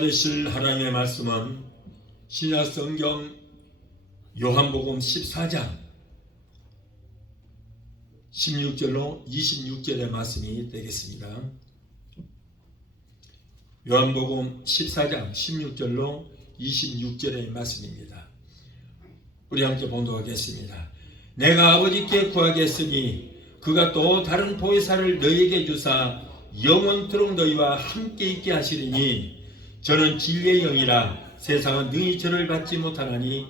받으실 하나님의 말씀은 신약성경 요한복음 14장 16절로 26절의 말씀이 되겠습니다. 요한복음 14장 16절로 26절의 말씀입니다. 우리 함께 봉독하겠습니다. 내가 아버지께 구하겠으니 그가 또 다른 보혜사를 너희에게 주사 영원토록 너희와 함께 있게 하시리니 저는 진리의 영이라 세상은 능히 저를 받지 못하나니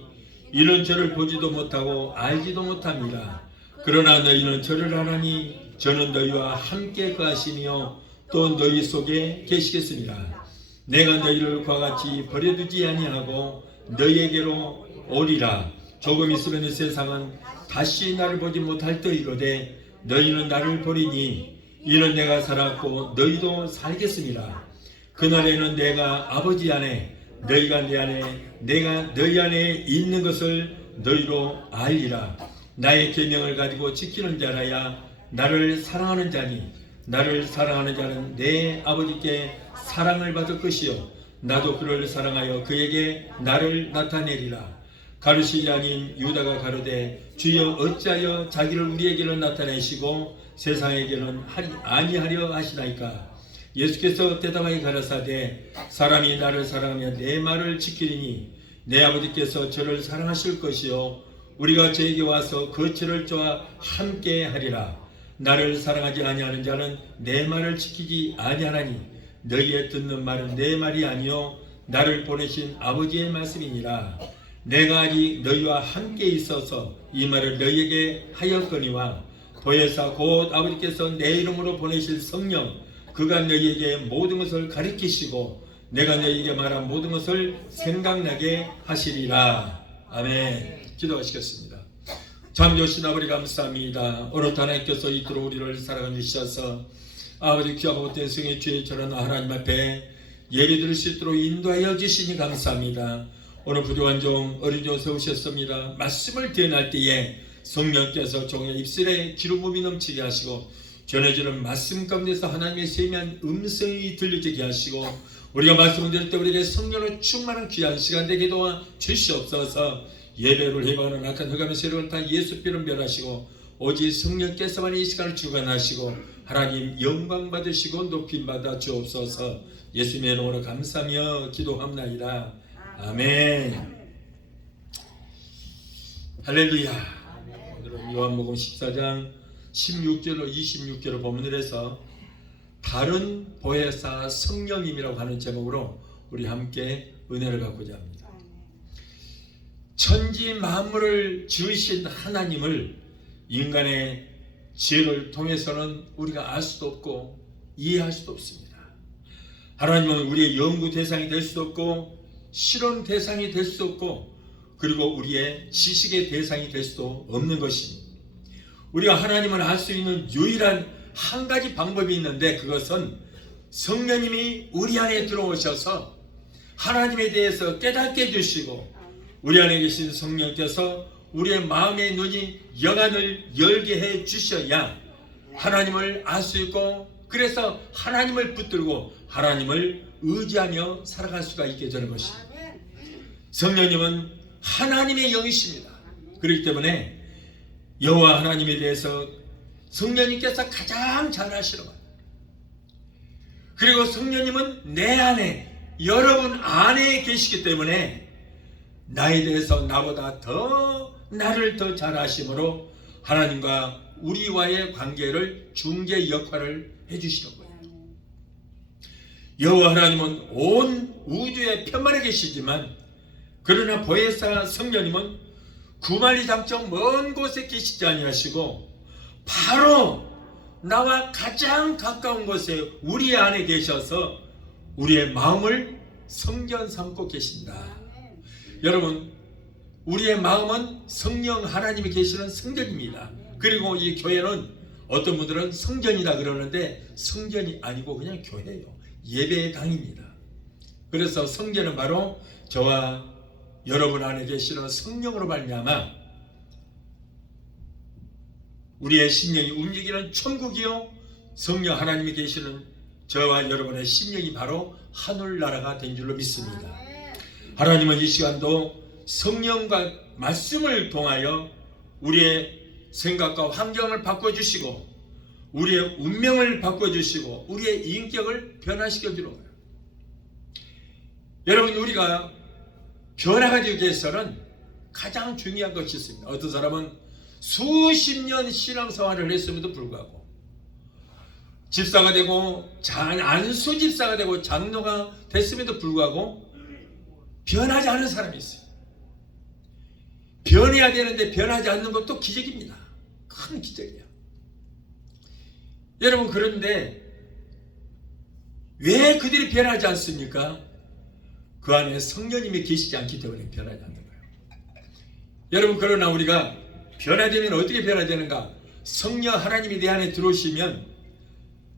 이는 저를 보지도 못하고 알지도 못합니다. 그러나 너희는 저를 아나니 저는 너희와 함께 거하시며 또 너희 속에 계시겠습니다. 내가 너희를 그와 같이 버려두지 아니하고 너희에게로 오리라. 조금 있으면 세상은 다시 나를 보지 못할 터이로되 너희는 나를 보리니 이는 내가 살았고 너희도 살겠습니다. 그날에는 내가 아버지 안에 너희가 내 안에 내가 너희 안에 있는 것을 너희로 알리라. 나의 계명을 가지고 지키는 자라야 나를 사랑하는 자니 나를 사랑하는 자는 내 아버지께 사랑을 받을 것이요 나도 그를 사랑하여 그에게 나를 나타내리라. 가르시지 아닌 유다가 가로되 주여 어찌하여 자기를 우리에게는 나타내시고 세상에게는 아니하려 하시나이까. 예수께서 대답하여 가라사대 사람이 나를 사랑하면 내 말을 지키리니 내 아버지께서 저를 사랑하실 것이요 우리가 저에게 와서 그 저를 저와 함께 하리라. 나를 사랑하지 아니하는 자는 내 말을 지키지 아니하나니 너희의 듣는 말은 내 말이 아니요 나를 보내신 아버지의 말씀이니라. 내가 아직 너희와 함께 있어서 이 말을 너희에게 하였거니와 보혜사 곧 아버지께서 내 이름으로 보내실 성령 그가 너희에게 모든 것을 가르치시고 내가 너희에게 말한 모든 것을 생각나게 하시리라. 아멘. 기도하시겠습니다. 참 좋으신 아버지 감사합니다. 오늘 하나님께서 이토록 우리를 사랑해 주셔서 아버지 귀하고 못된 성의 주의 저런 하나님 앞에 예배 드릴 수 있도록 인도하여 주시니 감사합니다. 오늘 부족한 종 어린 종 세우셨습니다. 말씀을 대할 때에 성령께서 종의 입술에 기름 부음이 넘치게 하시고 전해지는 말씀 가운데서 하나님의 세미한 음성이 들려지게 하시고 우리가 말씀을 들을 때 우리에게 성령을 충만한 귀한 시간 되게 도와 주시옵소서. 예배를 해방하는 악한 흑암의 세력을 다 예수께로 멸하시고 오직 성령께서만 이 시간을 주관하시고 하나님 영광 받으시고 높임 받아 주옵소서. 예수님의 이름으로 감사하며 기도합나이다. 아멘. 할렐루야. 오늘은 요한복음 14장 16절로 26절을 본문을 해서 다른 보혜사 성령님이라고 하는 제목으로 우리 함께 은혜를 갖고자 합니다. 천지 만물을 지으신 하나님을 인간의 지혜를 통해서는 우리가 알 수도 없고 이해할 수도 없습니다. 하나님은 우리의 연구 대상이 될 수도 없고 실험 대상이 될 수도 없고 그리고 우리의 지식의 대상이 될 수도 없는 것입니다. 우리가 하나님을 알 수 있는 유일한 한 가지 방법이 있는데 그것은 성령님이 우리 안에 들어오셔서 하나님에 대해서 깨닫게 해주시고 우리 안에 계신 성령께서 우리의 마음의 눈이 영안을 열게 해 주셔야 하나님을 알 수 있고 그래서 하나님을 붙들고 하나님을 의지하며 살아갈 수가 있게 되는 것입니다. 성령님은 하나님의 영이십니다. 그렇기 때문에 여호와 하나님에 대해서 성령님께서 가장 잘 아시는 거예요. 그리고 성령님은 내 안에 여러분 안에 계시기 때문에 나에 대해서 나보다 나를 더 잘 아심으로 하나님과 우리와의 관계를 중재 역할을 해주시는 거예요. 여호와 하나님은 온 우주에 편만에 계시지만 그러나 보혜사 성령님은 구만리장적 먼 곳에 계시지 아니하시고 바로 나와 가장 가까운 곳에 우리 안에 계셔서 우리의 마음을 성전 삼고 계신다. 여러분 우리의 마음은 성령 하나님이 계시는 성전입니다. 그리고 이 교회는 어떤 분들은 성전이라 그러는데 성전이 아니고 그냥 교회예요. 예배의 당입니다. 그래서 성전은 바로 저와 여러분 안에 계시는 성령으로 말미암아 우리의 심령이 움직이는 천국이요 성령 하나님이 계시는 저와 여러분의 심령이 바로 하늘나라가 된 줄로 믿습니다. 하나님은 이 시간도 성령과 말씀을 통하여 우리의 생각과 환경을 바꿔주시고 우리의 운명을 바꿔주시고 우리의 인격을 변화시켜 주는 거예요. 여러분, 우리가 변화가 되기 위해서는 가장 중요한 것이 있습니다. 어떤 사람은 수십 년 신앙생활을 했음에도 불구하고 집사가 되고 안수 집사가 되고 장로가 됐음에도 불구하고 변하지 않은 사람이 있어요. 변해야 되는데 변하지 않는 것도 기적입니다. 큰 기적이야. 여러분, 그런데 왜 그들이 변하지 않습니까? 그 안에 성령님이 계시지 않기 때문에 변하지 않는 거예요. 여러분, 그러나 우리가 변화되면 어떻게 변화되는가? 성령 하나님이 내 안에 들어오시면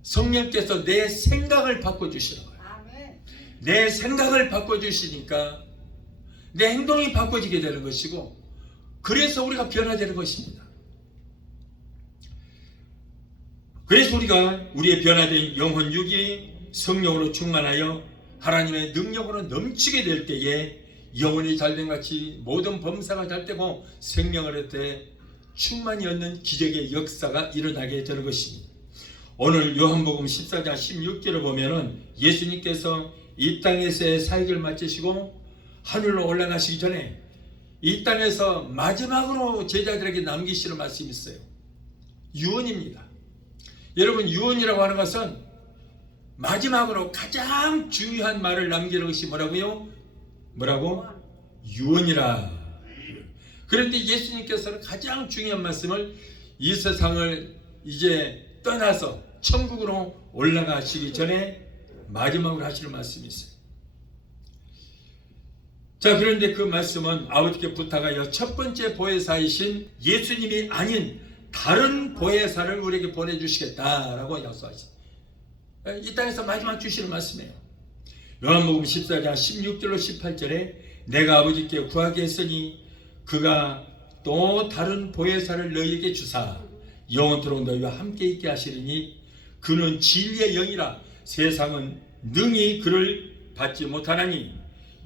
성령께서 내 생각을 바꿔주시는 거예요. 내 생각을 바꿔주시니까 내 행동이 바꿔지게 되는 것이고, 그래서 우리가 변화되는 것입니다. 그래서 우리가 우리의 변화된 영혼 육이 성령으로 충만하여 하나님의 능력으로 넘치게 될 때에 영혼이 잘된 같이 모든 범사가 잘되고 생명을 얻되 충만히 얻는 기적의 역사가 일어나게 되는 것입니다. 오늘 요한복음 14장 16절을 보면은 예수님께서 이 땅에서의 사역을 마치시고 하늘로 올라가시기 전에 이 땅에서 마지막으로 제자들에게 남기시는 말씀이 있어요. 유언입니다. 여러분, 유언이라고 하는 것은 마지막으로 가장 중요한 말을 남기는 것이 뭐라고요? 뭐라고? 유언이라. 그런데 예수님께서는 가장 중요한 말씀을 이 세상을 이제 떠나서 천국으로 올라가시기 전에 마지막으로 하시는 말씀이 있어요. 자, 그런데 그 말씀은 아버지께 부탁하여 첫 번째 보혜사이신 예수님이 아닌 다른 보혜사를 우리에게 보내주시겠다라고 약속하셨어요. 이 땅에서 마지막 주시는 말씀이에요. 요한복음 14장 16절로 18절에 내가 아버지께 구하게 했으니 그가 또 다른 보혜사를 너희에게 주사 영원토록 너희와 함께 있게 하시리니 그는 진리의 영이라 세상은 능히 그를 받지 못하나니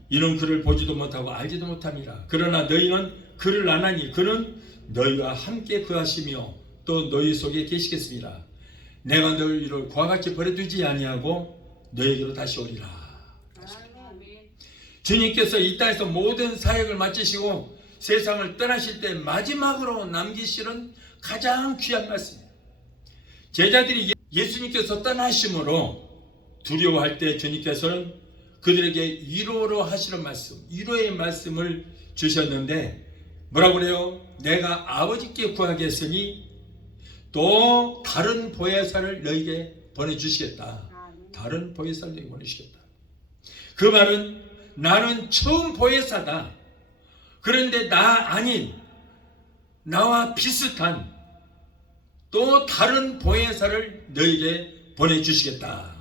이는 그를 보지도 못하고 알지도 못함이라. 그러나 너희는 그를 아나니 그는 너희와 함께 거하시며 또 너희 속에 계시겠습니다. 내가 너희를 그와 같이 버려두지 아니하고 너희에게로 다시 오리라. 주님께서 이 땅에서 모든 사역을 마치시고 세상을 떠나실 때 마지막으로 남기시는 가장 귀한 말씀이에요. 제자들이 예수님께서 떠나심으로 두려워할 때 주님께서는 그들에게 위로로 하시는 말씀, 위로의 말씀을 주셨는데 뭐라고 그래요? 내가 아버지께 구하겠으니 또 다른 보혜사를 너에게 보내주시겠다. 다른 보혜사를 너에게 보내주시겠다. 그 말은 나는 처음 보혜사다. 그런데 나 아닌 나와 비슷한 또 다른 보혜사를 너에게 보내주시겠다.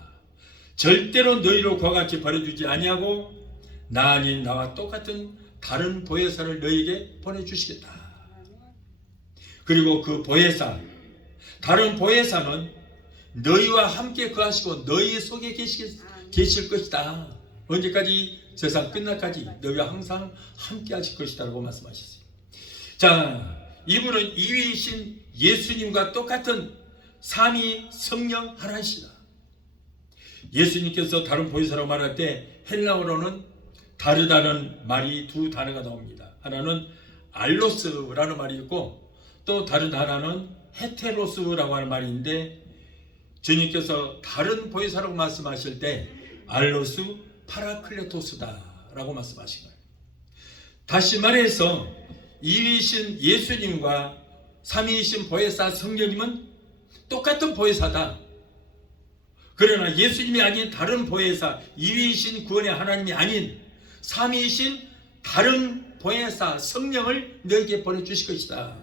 절대로 너희로 그와 같이 버려두지 아니하고 나 아닌 나와 똑같은 다른 보혜사를 너희에게 보내주시겠다. 그리고 그 보혜사, 다른 보혜사는 너희와 함께 거하시고 너희 속에 계실 것이다. 언제까지? 세상 끝날까지 너희와 항상 함께 하실 것이다 라고 말씀하셨어요. 자, 이분은 이위이신 예수님과 똑같은 삼위 성령 하나이시다. 예수님께서 다른 보혜사라고 말할 때 헬라어로는 다르다는 말이 두 단어가 나옵니다. 하나는 알로스라는 말이 있고 또 다른 하나는 헤테로스라고 하는 말이 있는데 주님께서 다른 보혜사라고 말씀하실 때 알로스 파라클레토스다 라고 말씀하신 거예요. 다시 말해서 이위이신 예수님과 삼위이신 보혜사 성령님은 똑같은 보혜사다. 그러나 예수님이 아닌 다른 보혜사, 이위이신 구원의 하나님이 아닌 삼위이신 다른 보혜사 성령을 너에게 보내주실 것이다.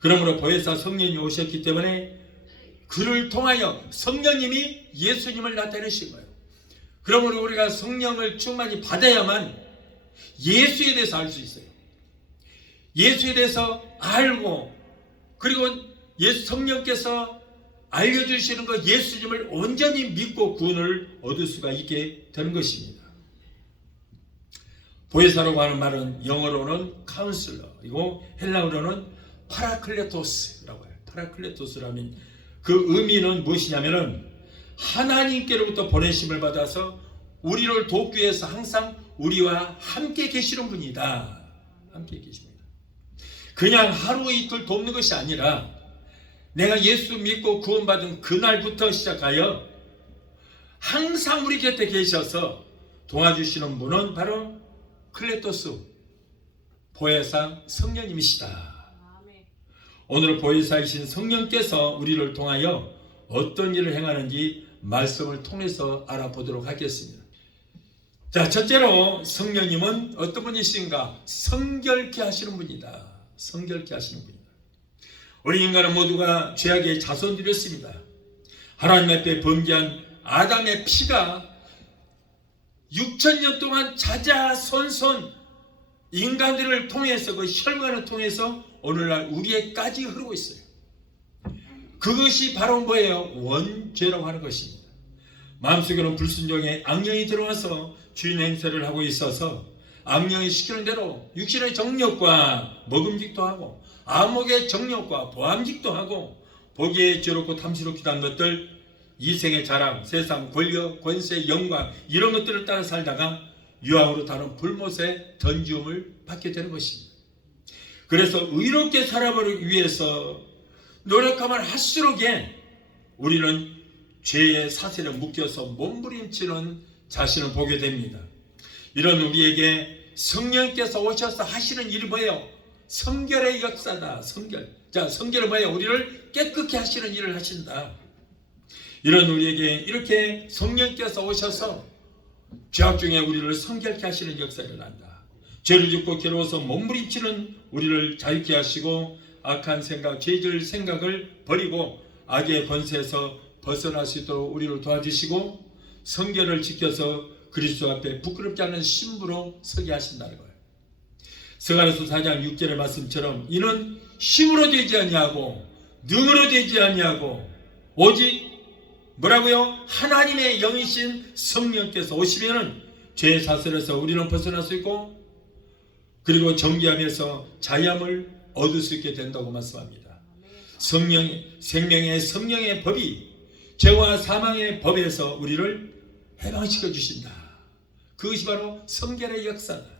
그러므로 보혜사 성령이 오셨기 때문에 그를 통하여 성령님이 예수님을 나타내신 거예요. 그러므로 우리가 성령을 충만히 받아야만 예수에 대해서 알 수 있어요. 예수에 대해서 알고 그리고 예수 성령께서 알려주시는 그 예수님을 온전히 믿고 구원을 얻을 수가 있게 되는 것입니다. 보혜사라고 하는 말은 영어로는 카운슬러, 그리고 헬라어로는 파라클레토스라고 해요. 파라클레토스라면 그 의미는 무엇이냐면은 하나님께로부터 보내심을 받아서 우리를 돕기 위해서 항상 우리와 함께 계시는 분이다. 함께 계십니다. 그냥 하루 이틀 돕는 것이 아니라 내가 예수 믿고 구원받은 그날부터 시작하여 항상 우리 곁에 계셔서 도와주시는 분은 바로 클레토스 보혜사 성령님이시다. 오늘 보혜사이신 성령께서 우리를 통하여 어떤 일을 행하는지 말씀을 통해서 알아보도록 하겠습니다. 자, 첫째로 성령님은 어떤 분이신가? 성결케 하시는 분이다. 성결케 하시는 분이다. 우리 인간은 모두가 죄악의 자손들이었습니다. 하나님 앞에 범죄한 아담의 피가 6,000년 동안 자자손손 인간들을 통해서 그 혈관을 통해서 오늘날 우리에까지 흐르고 있어요. 그것이 바로 뭐예요? 원죄라고 하는 것입니다. 마음속에는 불순종의 악령이 들어와서 주인 행세를 하고 있어서 악령이 시키는 대로 육신의 정욕과 먹음직도 하고 안목의 정욕과 보암직도 하고 보기에 죄롭고 탐스럽기도 한 것들, 이생의 자랑, 세상 권력, 권세, 영광 이런 것들을 따라 살다가 유황으로 다른 불못에 던지움을 받게 되는 것입니다. 그래서 의롭게 살아보기 위해서 노력하면 할수록에 우리는 죄의 사슬에 묶여서 몸부림치는 자신을 보게 됩니다. 이런 우리에게 성령께서 오셔서 하시는 일이 뭐예요? 성결의 역사다. 성결. 자, 성결은 뭐예요? 우리를 깨끗게 하시는 일을 하신다. 이런 우리에게 이렇게 성령께서 오셔서 죄악 중에 우리를 성결케 하시는 역사를 한다. 죄를 짓고 괴로워서 몸부림치는 우리를 자유케 하시고 악한 생각, 죄질 생각을 버리고 악의 권세에서 벗어날 수 있도록 우리를 도와주시고 성결을 지켜서 그리스도 앞에 부끄럽지 않은 신부로 서게 하신다는 거예요. 스가랴서 4장 6절의 말씀처럼 이는 힘으로 되지 아니하고 능으로 되지 아니하고 오직 뭐라고요? 하나님의 영이신 성령께서 오시면은 죄의 사슬에서 우리는 벗어날 수 있고 그리고 정죄함에서 자유함을 얻을 수 있게 된다고 말씀합니다. 생명의 성령의 법이 죄와 사망의 법에서 우리를 해방시켜 주신다. 그것이 바로 성결의 역사다.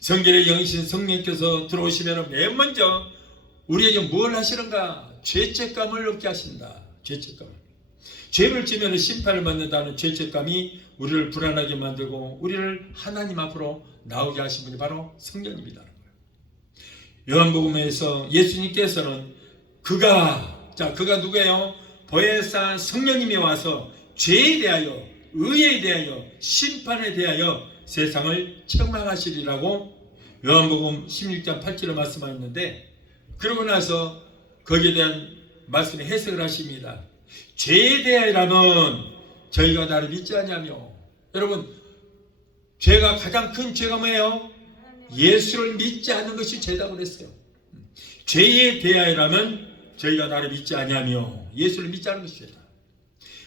성결의 영이신 성령께서 들어오시면 맨 먼저 우리에게 뭘 하시는가? 죄책감을 얻게 하신다. 죄책감. 죄를 지면 심판을 받는다는 죄책감이 우리를 불안하게 만들고 우리를 하나님 앞으로 나오게 하신 분이 바로 성령님이다. 요한복음에서 예수님께서는 그가 누구예요? 보혜사 성령님이 와서 죄에 대하여, 의에 대하여, 심판에 대하여 세상을 책망하시리라고 요한복음 16장 8절에 말씀하셨는데, 그러고 나서 거기에 대한 말씀에 해석을 하십니다. 죄에 대하여라면 저희가 나를 믿지 않냐며. 여러분, 죄가 가장 큰 죄가 뭐예요? 예수를 믿지 않는 것이 죄다고 그랬어요. 죄에 대하여라면 저희가 나를 믿지 않냐며. 예수를 믿지 않는 것이 죄다.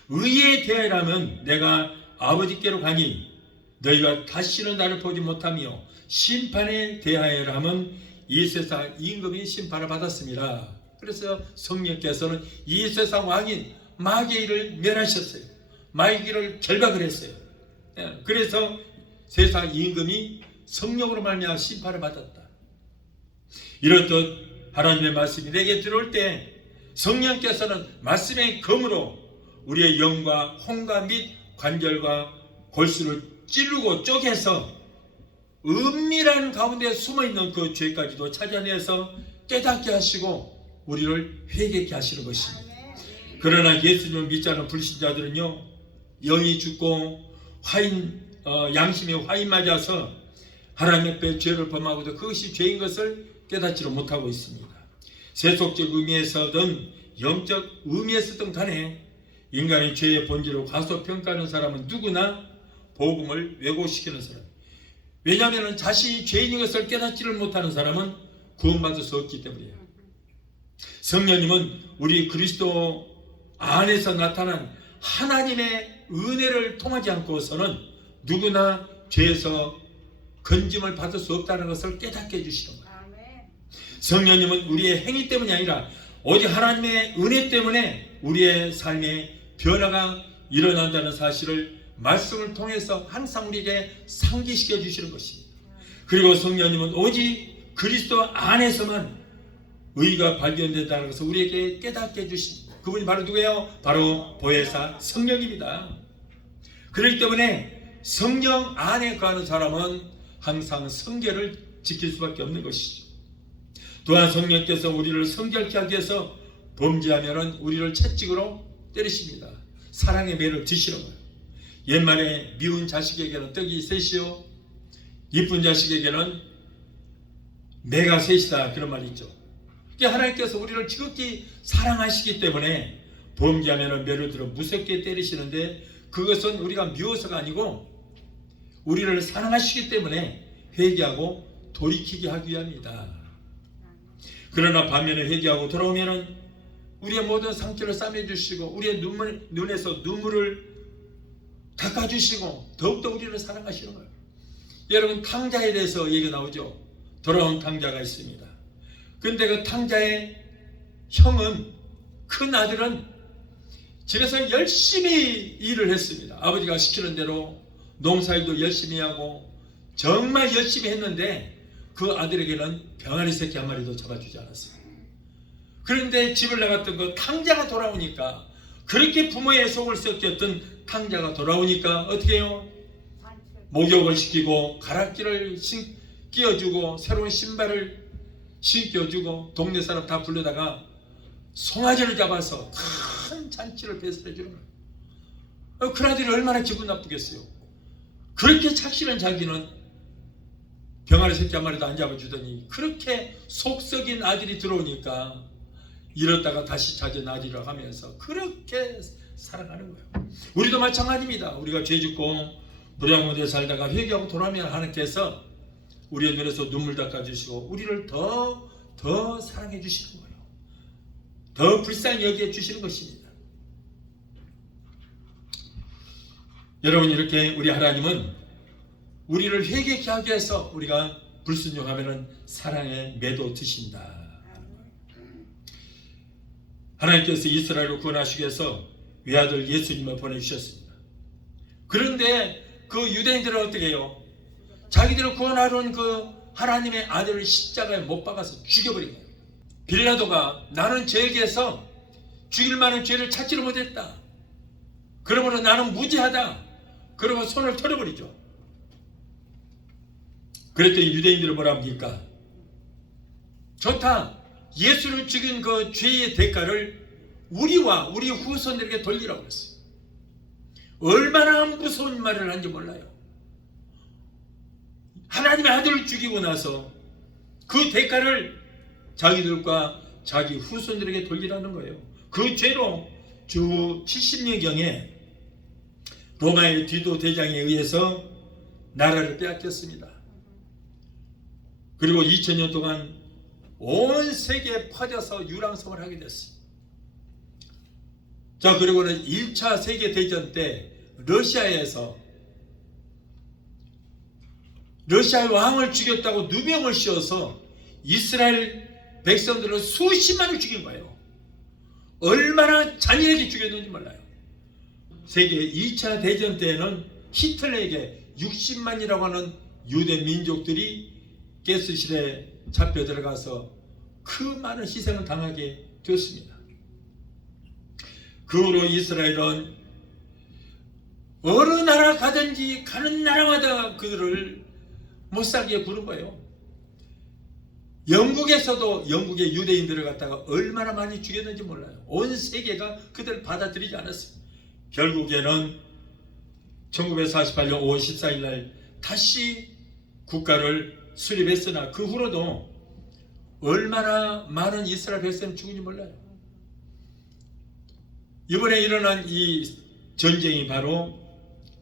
의에 대하여라면 내가 아버지께로 가니 너희가 다시는 나를 보지 못하며, 심판에 대하여라면 이 세상 임금이 심판을 받았습니다. 그래서 성령께서는 이 세상 왕인 마귀의 일을 멸하셨어요. 마귀의 일을 결박을 했어요. 그래서 세상 임금이 성령으로 말미암아 심판을 받았다. 이렇듯 하나님의 말씀이 내게 들어올 때 성령께서는 말씀의 검으로 우리의 영과 혼과 및 관절과 골수를 찌르고 쪼개서 은밀한 가운데 숨어있는 그 죄까지도 찾아내서 깨닫게 하시고 우리를 회개케 하시는 것입니다. 그러나 예수님을 믿지 않은 불신자들은요, 영이 죽고 양심에 화인 맞아서 하나님 앞에 죄를 범하고도 그것이 죄인 것을 깨닫지를 못하고 있습니다. 세속적 의미에서든 영적 의미에서든 간에 인간의 죄의 본질을 과소평가하는 사람은 누구나 복음을 왜곡시키는 사람. 왜냐하면 자신이 죄인인 것을 깨닫지를 못하는 사람은 구원받을 수 없기 때문이에요. 성령님은 우리 그리스도 안에서 나타난 하나님의 은혜를 통하지 않고서는 누구나 죄에서 건짐을 받을 수 없다는 것을 깨닫게 해주시는 거예요. 성령님은 우리의 행위 때문이 아니라 오직 하나님의 은혜 때문에 우리의 삶에 변화가 일어난다는 사실을 말씀을 통해서 항상 우리에게 상기시켜 주시는 것입니다. 그리고 성령님은 오직 그리스도 안에서만 의가 발견된다는 것을 우리에게 깨닫게 해주십니다. 그분이 바로 누구예요? 바로 보혜사 성령입니다. 그렇기 때문에 성령 안에 거하는 사람은 항상 성결을 지킬 수밖에 없는 것이죠. 또한 성령께서 우리를 성결케 하기 위해서 범죄하면 우리를 채찍으로 때리십니다. 사랑의 매를 드시는 거예요. 옛말에 미운 자식에게는 떡이 셋이요 이쁜 자식에게는 매가 셋이다, 그런 말이 있죠. 하나님께서 우리를 지극히 사랑하시기 때문에 범죄하면 매를 들어 무섭게 때리시는데, 그것은 우리가 미워서가 아니고 우리를 사랑하시기 때문에 회개하고 돌이키게 하기 위함이다. 그러나 반면에 회개하고 돌아오면 우리의 모든 상처를 싸매주시고 우리의 눈에서 눈물을 닦아주시고 더욱더 우리를 사랑하시는 거예요. 여러분, 탕자에 대해서 얘기가 나오죠. 돌아온 탕자가 있습니다. 근데 그 탕자의 형은, 큰 아들은 집에서 열심히 일을 했습니다. 아버지가 시키는 대로 농사일도 열심히 하고 정말 열심히 했는데 그 아들에게는 병아리 새끼 한 마리도 잡아주지 않았어요. 그런데 집을 나갔던 그 탕자가 돌아오니까, 그렇게 부모의 속을 썩였던 탕자가 돌아오니까 어떻게 해요? 목욕을 시키고 가락지를 끼워주고 새로운 신발을 신겨주고 동네 사람 다 불러다가 송아지를 잡아서 큰 잔치를 배설해 주는 거예요. 그 아들이 얼마나 기분 나쁘겠어요. 그렇게 착실한 자기는 병아리 새끼 한 마리도 안 잡아주더니 그렇게 속 썩인 아들이 들어오니까 이렇다가 다시 찾은 아들이라고 하면서 그렇게 살아가는 거예요. 우리도 마찬가지입니다. 우리가 죄짓고 무량무대에 살다가 회개하고 돌아오면 하나님께서 우리의 눈에서 눈물 닦아주시고 우리를 더 사랑해 주시는 거예요. 더 불쌍히 여기해 주시는 것입니다. 여러분, 이렇게 우리 하나님은 우리를 회개케 하기 위해서 우리가 불순종하면 사랑에 매도 드신다. 하나님께서 이스라엘을 구원하시기 위해서 외아들 예수님을 보내주셨습니다. 그런데 그 유대인들은 어떻게 해요? 자기들을 구원하려는 그 하나님의 아들을 십자가에 못 박아서 죽여버린 거예요. 빌라도가 나는 저에게서 죽일 만한 죄를 찾지를 못했다, 그러므로 나는 무죄하다, 그러고 손을 털어버리죠. 그랬더니 유대인들은 뭐라 합니까? 좋다, 예수를 죽인 그 죄의 대가를 우리와 우리 후손들에게 돌리라고 그랬어요. 얼마나 무서운 말을 한지 몰라요. 하나님의 아들을 죽이고 나서 그 대가를 자기들과 자기 후손들에게 돌리라는 거예요. 그 죄로 주 70년경에 로마의 디도 대장에 의해서 나라를 빼앗겼습니다. 그리고 2000년 동안 온 세계에 퍼져서 유랑성을 하게 됐어요. 자, 그리고는 1차 세계대전 때 러시아에서 러시아의 왕을 죽였다고 누명을 씌워서 이스라엘 백성들을 수십만을 죽인 거예요. 얼마나 잔인하게 죽였는지 몰라요. 세계 2차 대전 때에는 히틀러에게 60만이라고 하는 유대 민족들이 가스실에 잡혀 들어가서 그 많은 희생을 당하게 되었습니다. 그 후로 이스라엘은 어느 나라 가든지 가는 나라마다 그들을 못 살게 구는 거예요. 영국에서도 영국의 유대인들을 갖다가 얼마나 많이 죽였는지 몰라요. 온 세계가 그들을 받아들이지 않았습니다. 결국에는 1948년 5월 14일 날 다시 국가를 수립했으나 그 후로도 얼마나 많은 이스라엘 백성이 죽은지 몰라요. 이번에 일어난 이 전쟁이 바로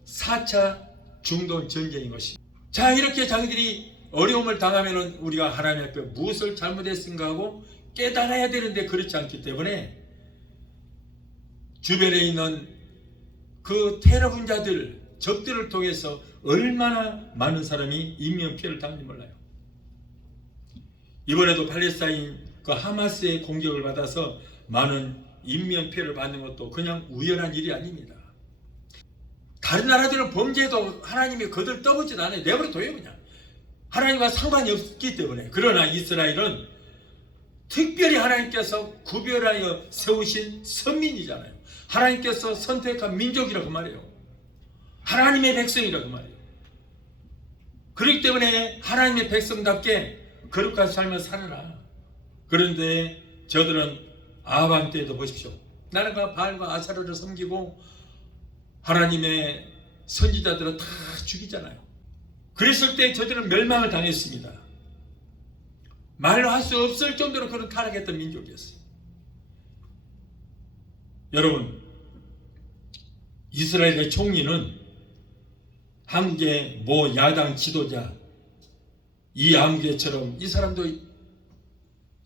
4차 중동 전쟁인 것입니다. 자, 이렇게 자기들이 어려움을 당하면 우리가 하나님 앞에 무엇을 잘못했는가 하고 깨달아야 되는데 그렇지 않기 때문에 주변에 있는 그 테러 분자들, 적들을 통해서 얼마나 많은 사람이 인명피해를 당한지 몰라요. 이번에도 팔레스타인 그 하마스의 공격을 받아서 많은 인명피해를 받는 것도 그냥 우연한 일이 아닙니다. 다른 나라들은 범죄도 하나님이 거들 떠보진 않아요. 내버려둬요 그냥. 하나님과 상관이 없기 때문에. 그러나 이스라엘은 특별히 하나님께서 구별하여 세우신 선민이잖아요. 하나님께서 선택한 민족이라고 말해요. 하나님의 백성이라고 말해요. 그렇기 때문에 하나님의 백성답게 거룩한 삶을 살아라. 그런데 저들은 아밤 때도 보십시오. 나라가 바알과 아사르를 섬기고 하나님의 선지자들은 다 죽이잖아요. 그랬을 때 저들은 멸망을 당했습니다. 말로 할 수 없을 정도로 그런 타락했던 민족이었어요. 여러분, 이스라엘의 총리는 한국의 모 야당 지도자 이암계처럼 이 사람도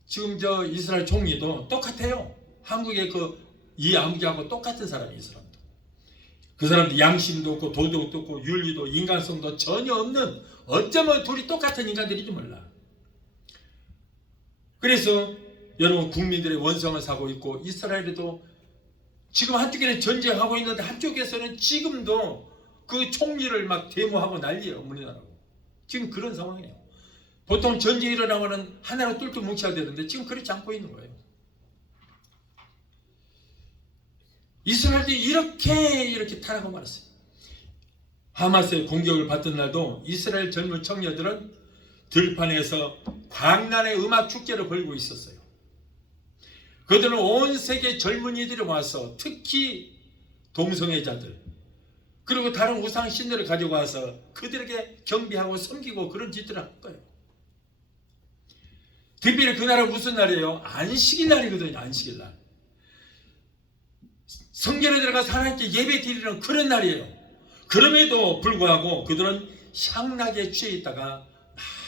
지금 저 이스라엘 총리도 똑같아요. 한국의 그 이암계하고 똑같은 사람이 이 사람도. 그 사람도 양심도 없고 도덕도 없고 윤리도 인간성도 전혀 없는 어쩌면 둘이 똑같은 인간들인지 몰라. 그래서 여러분 국민들의 원성을 사고 있고 이스라엘에도 지금 한쪽에는 전쟁하고 있는데 한쪽에서는 지금도 그 총리를 막 데모하고 난리예요. 우리나라고. 지금 그런 상황이에요. 보통 전쟁이 일어나면 하나로 똘똘 뭉쳐야 되는데 지금 그렇지 않고 있는 거예요. 이스라엘도 이렇게 타락하고 말았어요. 하마스의 공격을 받던 날도 이스라엘 젊은 청년들은 들판에서 광란의 음악 축제를 벌이고 있었어요. 그들은 온 세계 젊은이들이 와서 특히 동성애자들 그리고 다른 우상 신들을 가지고 와서 그들에게 경배하고 섬기고 그런 짓들을 할 거예요. 특별히 그날은 무슨 날이에요? 안식일 날이거든요. 안식일 날. 성전에 들어가서 하나님께 예배 드리는 그런 날이에요. 그럼에도 불구하고 그들은 향락에 취해 있다가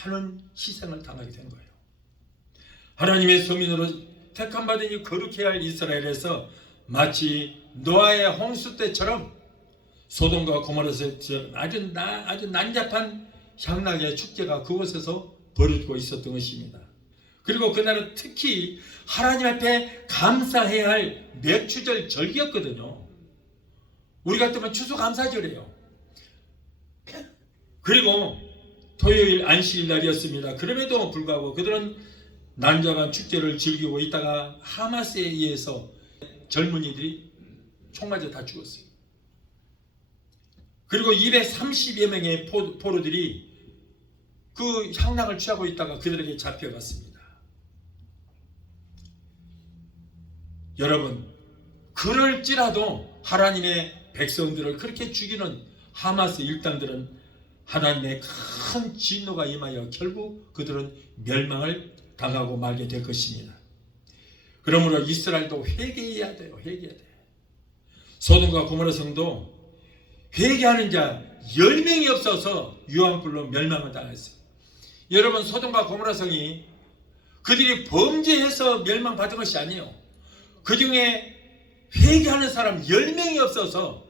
많은 희생을 당하게 된 거예요. 하나님의 서민으로 택함받은 이 거룩해야 할 이스라엘에서 마치 노아의 홍수 때처럼 소돔과 고모라에서 아주 난잡한 향락의 축제가 그곳에서 벌어지고 있었던 것입니다. 그리고 그날은 특히 하나님 앞에 감사해야 할 맥추절 절기였거든요. 우리 같으면 추수감사절이에요. 그리고 토요일 안식일 날이었습니다. 그럼에도 불구하고 그들은 난잡한 축제를 즐기고 있다가 하마스에 의해서 젊은이들이 총 맞아 다 죽었어요. 그리고 230여 명의 포로들이 그 향락을 취하고 있다가 그들에게 잡혀갔습니다. 여러분, 그럴지라도 하나님의 백성들을 그렇게 죽이는 하마스 일당들은 하나님의 큰 진노가 임하여 결국 그들은 멸망을 당하고 말게 될 것입니다. 그러므로 이스라엘도 회개해야 돼요. 회개해야 돼요. 소돔과 고모라 성도 회개하는 자 10명이 없어서 유황불로 멸망을 당했어요. 여러분, 소돔과 고모라 성이 그들이 범죄해서 멸망받은 것이 아니에요. 그 중에 회개하는 사람 10명이 없어서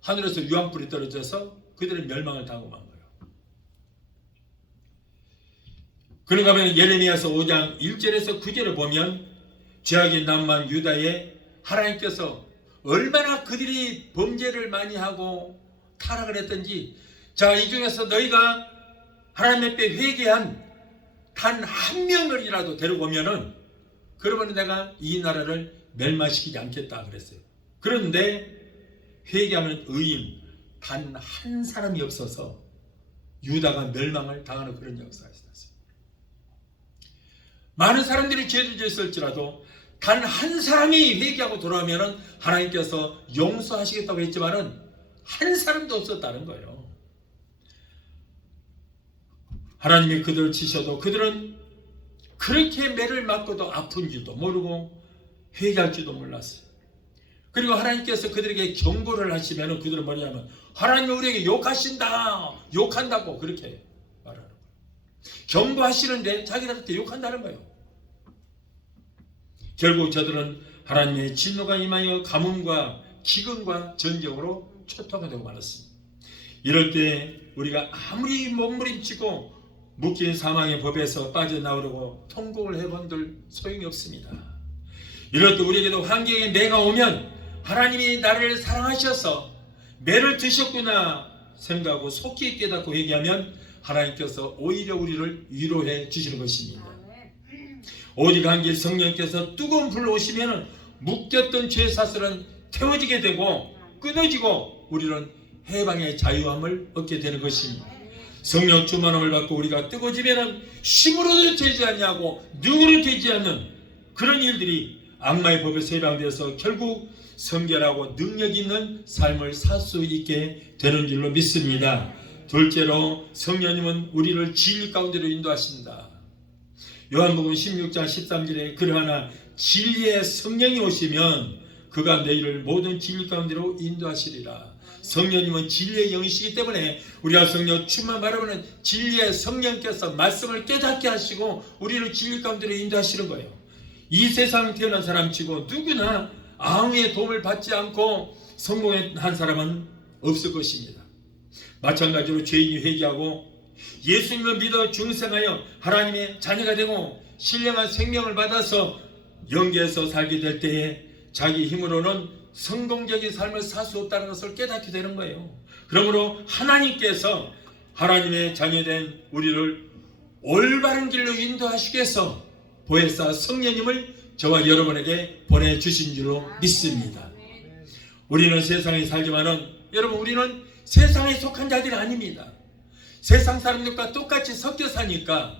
하늘에서 유황불이 떨어져서 그들의 멸망을 당하고 만 거예요. 그런가 하면 예레미야서 5장 1절에서 9절을 보면 죄악의 남만 유다에 하나님께서 얼마나 그들이 범죄를 많이 하고 타락을 했던지, 자, 이 중에서 너희가 하나님 앞에 회개한 단 한 명을이라도 데리고 오면은 그러면 내가 이 나라를 멸망시키지 않겠다 그랬어요. 그런데 회개하는 의인 단 한 사람이 없어서 유다가 멸망을 당하는 그런 역사가 있었어요. 많은 사람들이 죄를 지었을지라도 단 한 사람이 회개하고 돌아오면 하나님께서 용서하시겠다고 했지만은 한 사람도 없었다는 거예요. 하나님이 그들을 치셔도 그들은 그렇게 매를 맞고도 아픈 줄도 모르고 회개할 줄도 몰랐어요. 그리고 하나님께서 그들에게 경고를 하시면 그들은 뭐냐면 하나님이 우리에게 욕하신다, 욕한다고 그렇게 말하는 거예요. 경고하시는데 자기들한테 욕한다는 거예요. 결국 저들은 하나님의 진노가 임하여 가뭄과 기근과 전쟁으로 초토가 되고 말았습니다. 이럴 때 우리가 아무리 몸부림치고 묶인 사망의 법에서 빠져나오려고 통곡을 해본들 소용이 없습니다. 이럴 때 우리에게도 환경에 매가 오면 하나님이 나를 사랑하셔서 매를 드셨구나 생각하고 속히 깨닫고 회개하면 하나님께서 오히려 우리를 위로해 주시는 것입니다. 오직 한 길 성령께서 뜨거운 불로 오시면 묶였던 죄 사슬은 태워지게 되고 끊어지고 우리는 해방의 자유함을 얻게 되는 것입니다. 성령 충만함을 받고 우리가 뜨거워지면 힘으로도 되지 않냐고 능으로 되지 않는 그런 일들이 악마의 법에서 해방되어서 결국 성결하고 능력 있는 삶을 살 수 있게 되는 줄로 믿습니다. 둘째로 성령님은 우리를 진리 가운데로 인도하신다. 요한복음 16장 13절에 그러하나 진리의 성령이 오시면 그가 너희를 모든 진리 가운데로 인도하시리라. 성령님은 진리의 영이시기 때문에 우리가 성령 충만 바라보는 진리의 성령께서 말씀을 깨닫게 하시고 우리를 진리 가운데로 인도하시는 거예요. 이 세상 태어난 사람치고 누구나 아무의 도움을 받지 않고 성공한 사람은 없을 것입니다. 마찬가지로 죄인이 회개하고 예수님을 믿어 중생하여 하나님의 자녀가 되고 신령한 생명을 받아서 영계에서 살게 될 때에 자기 힘으로는 성공적인 삶을 살 수 없다는 것을 깨닫게 되는 거예요. 그러므로 하나님께서 하나님의 자녀된 우리를 올바른 길로 인도하시기 위해서 보혜사 성령님을 저와 여러분에게 보내주신 줄로 믿습니다. 우리는 세상에 살지만은 여러분 우리는 세상에 속한 자들이 아닙니다. 세상 사람들과 똑같이 섞여 사니까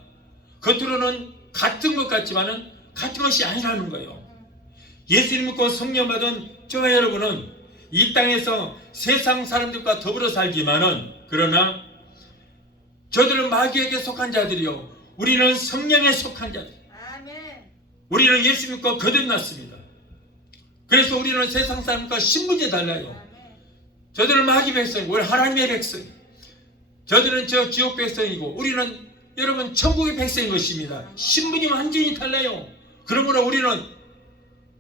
겉으로는 같은 것 같지만은 같은 것이 아니라는 거예요. 예수님 믿고 성령 받은 저와 여러분은 이 땅에서 세상 사람들과 더불어 살지만은 그러나 저들은 마귀에게 속한 자들이요 우리는 성령에 속한 자들. 우리는 예수 믿고 거듭났습니다. 그래서 우리는 세상 사람과 신분이 달라요. 저들은 마귀 백성이고 우리 하나님의 백성. 저들은 저 지옥 백성이고 우리는 여러분 천국의 백성인 것입니다. 신분이 완전히 달라요. 그러므로 우리는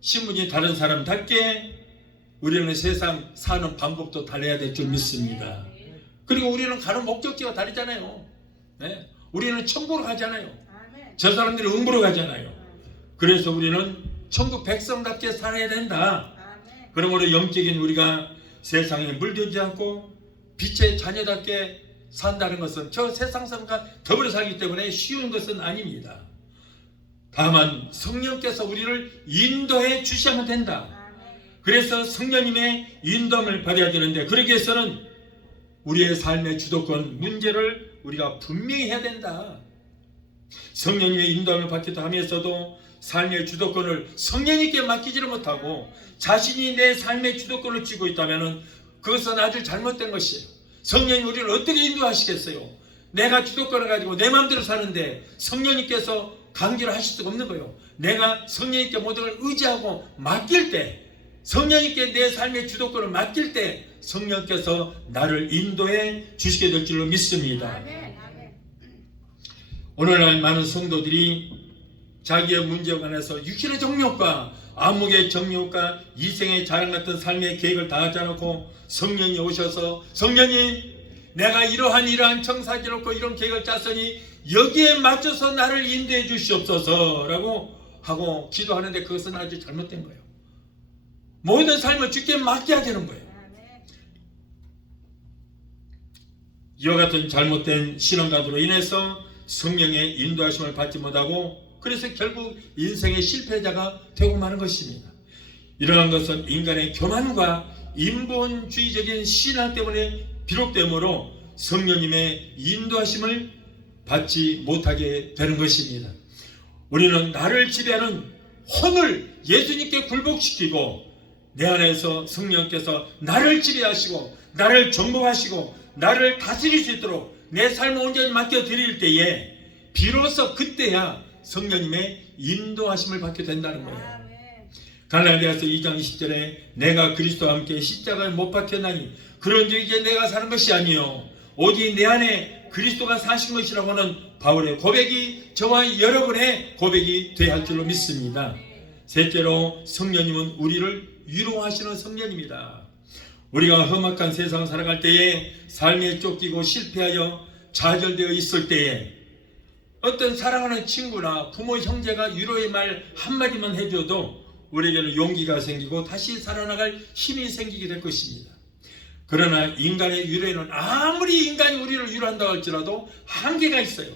신분이 다른 사람답게 우리는 세상 사는 방법도 달라야 될 줄 믿습니다. 그리고 우리는 가는 목적지가 다르잖아요. 네? 우리는 천국으로 가잖아요. 저 사람들이 음부로 가잖아요. 그래서 우리는 천국 백성답게 살아야 된다. 그러므로 영적인 우리가 세상에 물들지 않고 빛의 자녀답게 산다는 것은 저 세상 사람과 더불어 살기 때문에 쉬운 것은 아닙니다. 다만 성령께서 우리를 인도해 주시면 된다. 그래서 성령님의 인도함을 받아야 되는데 그러기 위해서는 우리의 삶의 주도권 문제를 우리가 분명히 해야 된다. 성령님의 인도함을 받기도 하면서도 삶의 주도권을 성령님께 맡기지를 못하고 자신이 내 삶의 주도권을 쥐고 있다면 그것은 아주 잘못된 것이에요. 성령님 우리를 어떻게 인도하시겠어요? 내가 주도권을 가지고 내 마음대로 사는데 성령님께서 강제로 하실 수가 없는 거예요. 내가 성령님께 모든 걸 의지하고 맡길 때 성령님께 내 삶의 주도권을 맡길 때 성령께서 나를 인도해 주시게 될 줄로 믿습니다. 오늘날 많은 성도들이 자기의 문제에 관해서 육신의 정욕과 암묵의 정욕과 이생의 자랑 같은 삶의 계획을 다 하지 않고 성령이 오셔서 성령님 내가 이러한 청사지 놓고 이런 계획을 짰으니 여기에 맞춰서 나를 인도해 주시옵소서 라고 하고 기도하는데 그것은 아주 잘못된 거예요. 모든 삶을 주께 맡겨야 되는 거예요. 이와 같은 잘못된 신앙관으로 인해서 성령의 인도하심을 받지 못하고 그래서 결국 인생의 실패자가 되고 마는 것입니다. 이러한 것은 인간의 교만과 인본주의적인 신앙 때문에 비롯되므로 성령님의 인도하심을 받지 못하게 되는 것입니다. 우리는 나를 지배하는 혼을 예수님께 굴복시키고 내 안에서 성령께서 나를 지배하시고 나를 정복하시고 나를 다스릴 수 있도록 내 삶을 온전히 맡겨드릴 때에 비로소 그때야 성령님의 인도하심을 받게 된다는 거예요. 갈라디아서 2장 20절에 내가 그리스도와 함께 십자가에 못 박혔나니 그런즉 이제 내가 사는 것이 아니요 오직 내 안에 그리스도가 사신 것이라고 하는 바울의 고백이 저와 여러분의 고백이 되어야 할 줄로 믿습니다. 셋째로 성령님은 우리를 위로하시는 성령입니다. 우리가 험악한 세상 살아갈 때에 삶에 쫓기고 실패하여 좌절되어 있을 때에 어떤 사랑하는 친구나 부모 형제가 위로의 말 한마디만 해줘도 우리에게는 용기가 생기고 다시 살아나갈 힘이 생기게 될 것입니다. 그러나 인간의 위로에는 아무리 인간이 우리를 위로한다고 할지라도 한계가 있어요.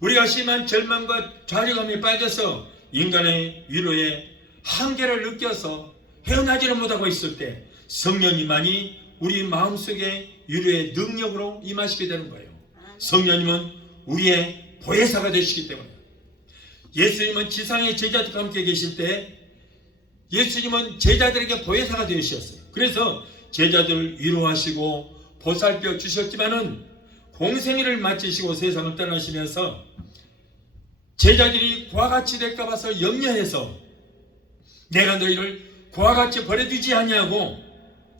우리가 심한 절망과 좌절감에 빠져서 인간의 위로에 한계를 느껴서 헤어나지를 못하고 있을 때 성령님만이 우리 마음속에 위로의 능력으로 임하시게 되는 거예요. 성령님은 우리의 보혜사가 되시기 때문에 예수님은 지상의 제자들과 함께 계실 때 예수님은 제자들에게 보혜사가 되셨어요. 그래서 제자들을 위로하시고 보살펴 주셨지만은 공생애를 마치시고 세상을 떠나시면서 제자들이 그와 같이 될까 봐서 염려해서 내가 너희를 그와 같이 버려두지 아니하고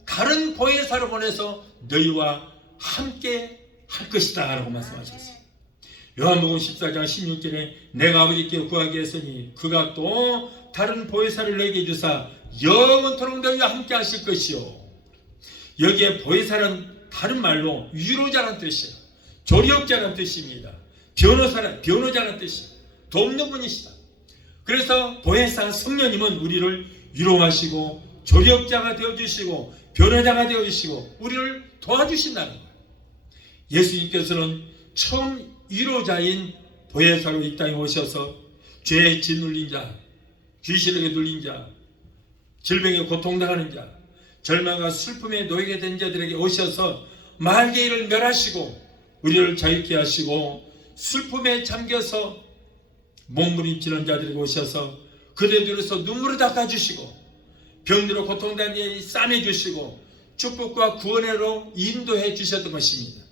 다른 보혜사를 보내서 너희와 함께 할 것이다 라고 말씀하셨어요. 요한복음 14장 16절에 내가 아버지께 구하게 했으니 그가 또 다른 보혜사를 너희에게 주사 영원토록 너희와 함께 하실 것이요. 여기에 보혜사는 다른 말로 위로자라는 뜻이에요. 조력자라는 뜻입니다. 변호자라는 뜻이에요. 돕는 분이시다. 그래서 보혜사 성령님은 우리를 위로하시고 조력자가 되어주시고 변호자가 되어주시고 우리를 도와주신다는 거예요. 예수님께서는 처음 위로자인 보혜사로 이 땅에 오셔서 죄에 짓눌린 자, 귀신에게 눌린 자, 질병에 고통당하는 자, 절망과 슬픔에 놓이게 된 자들에게 오셔서 마귀를 멸하시고 우리를 자유케 하시고 슬픔에 잠겨서 몸부림치는 자들에게 오셔서 그들에게서 눈물을 닦아주시고 병들어 고통당한 자에 싸매주시고 축복과 구원으로 인도해 주셨던 것입니다.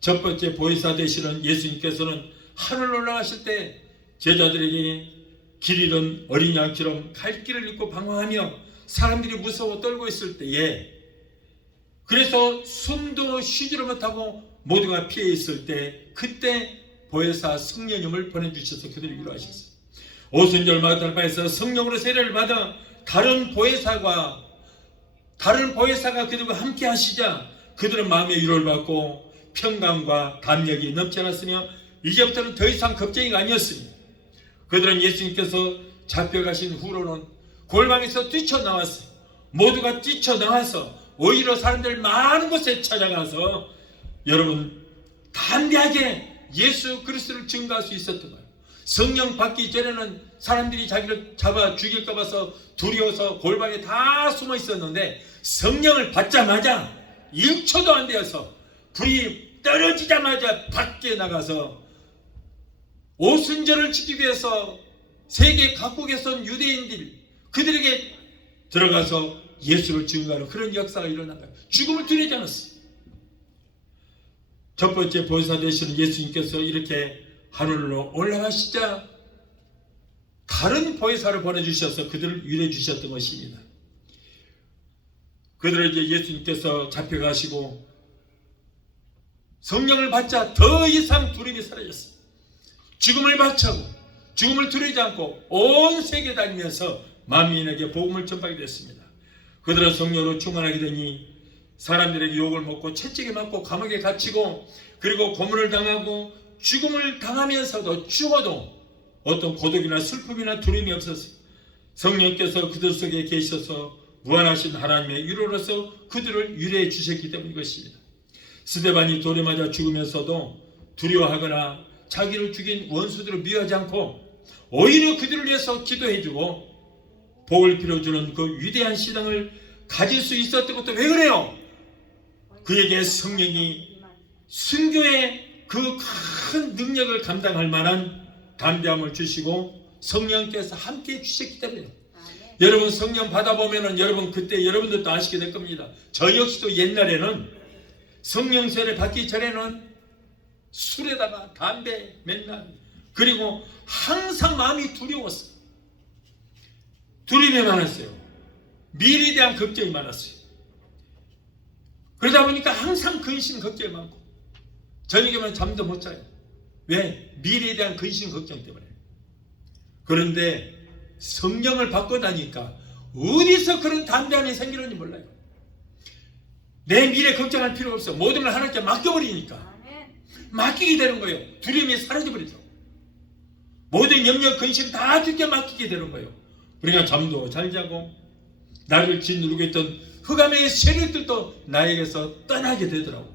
첫 번째 보혜사 되시는 예수님께서는 하늘 올라가실 때 제자들에게 길 잃은 어린 양처럼 갈 길을 잃고 방황하며 사람들이 무서워 떨고 있을 때에 그래서 숨도 쉬지를 못하고 모두가 피해 있을 때 그때 보혜사 성령님을 보내주셔서 그들을 위로하셨어요. 오순절 마가다락방에서 성령으로 세례를 받아 다른 보혜사가 그들과 함께 하시자 그들은 마음의 위로를 받고 평강과 감력이 넘쳐났으며 이제부터는 더 이상 겁쟁이가 아니었습니다. 그들은 예수님께서 잡혀가신 후로는 골방에서 뛰쳐나왔어요. 모두가 뛰쳐나와서 오히려 사람들 많은 곳에 찾아가서 여러분 담대하게 예수 그리스도를 증거할 수 있었던 거예요. 성령 받기 전에는 사람들이 자기를 잡아 죽일까 봐서 두려워서 골방에 다 숨어 있었는데 성령을 받자마자 1초도 안 되어서 불이 떨어지자마자 밖에 나가서 오순절을 지키기 위해서 세계 각국에서 온 유대인들 그들에게 들어가서 예수를 증거하는 그런 역사가 일어난 거예요. 죽음을 두려워하지 않았어요. 첫 번째 보혜사 되시는 예수님께서 이렇게 하늘로 올라가시자 다른 보혜사를 보내주셔서 그들을 위로해 주셨던 것입니다. 그들을 이제 예수님께서 잡혀가시고 성령을 받자 더 이상 두려움이 사라졌어요. 죽음을 바쳐고 죽음을 두려워하지 않고 온 세계 다니면서 만민에게 복음을 전파하게 됐습니다. 그들은 성령으로 충만하게 되니 사람들에게 욕을 먹고 채찍에 맞고 감옥에 갇히고 그리고 고문을 당하고 죽음을 당하면서도 죽어도 어떤 고독이나 슬픔이나 두려움이 없었어요. 성령께서 그들 속에 계셔서 무한하신 하나님의 위로로서 그들을 위로해 주셨기 때문인 것입니다. 스데반이 돌에 맞아 죽으면서도 두려워하거나 자기를 죽인 원수들을 미워하지 않고 오히려 그들을 위해서 기도해주고 복을 빌어주는 그 위대한 신앙을 가질 수 있었던 것도 왜 그래요? 그에게 성령이 순교의 그 큰 능력을 감당할 만한 담대함을 주시고 성령께서 함께 해주셨기 때문에 여러분 성령 받아보면은 여러분 그때 여러분들도 아시게 될 겁니다. 저 역시도 옛날에는 성령 세례 받기 전에는 술에다가 담배 맨날 그리고 항상 마음이 두려웠어요. 두려움이 많았어요. 미래에 대한 걱정이 많았어요. 그러다 보니까 항상 근심 걱정이 많고 저녁에만 잠도 못 자요. 왜? 미래에 대한 근심 걱정 때문에. 그런데 성령을 받고 나니까 어디서 그런 담대함이 생기는지 몰라요. 내 미래 걱정할 필요 없어. 모든 걸 하나님께 맡겨버리니까 맡기게 되는 거예요. 두려움이 사라져버리죠. 모든 염려 근심 다 주께 맡기게 되는 거예요. 우리가 잠도 잘 자고 나를 짓누르고 있던 흑암의 세력들도 나에게서 떠나게 되더라고.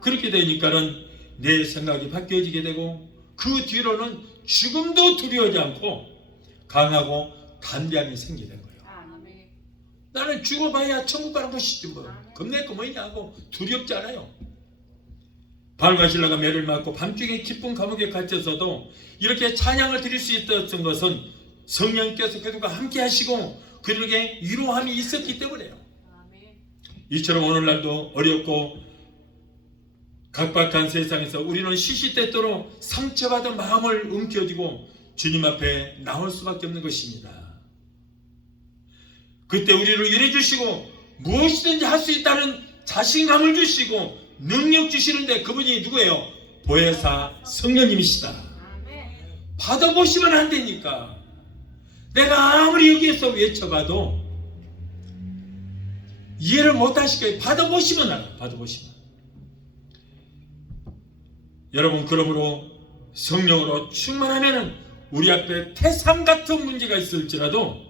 그렇게 되니까는 내 생각이 바뀌어지게 되고 그 뒤로는 죽음도 두려워하지 않고 강하고 담대함이 생기게 된 거예요. 나는 죽어봐야 천국 가는 것이지 뭐 겁낼 거 뭐냐 하고 두렵지 않아요. 바울과 실라가 매를 맞고 밤중에 깊은 감옥에 갇혀서도 이렇게 찬양을 드릴 수 있었던 것은 성령께서 그들과 함께 하시고 그들에게 위로함이 있었기 때문에요. 이처럼 오늘날도 어렵고 각박한 세상에서 우리는 시시때때로 상처받은 마음을 움켜쥐고 주님 앞에 나올 수밖에 없는 것입니다. 그때 우리를 위로해 주시고 무엇이든지 할 수 있다는 자신감을 주시고 능력 주시는데 그분이 누구예요? 보혜사 성령님이시다. 받아보시면 안 되니까. 내가 아무리 여기에서 외쳐봐도 이해를 못하실 거예요. 받아보시면 알아요. 받아보시면. 여러분, 그러므로 성령으로 충만하면은 우리 앞에 태산 같은 문제가 있을지라도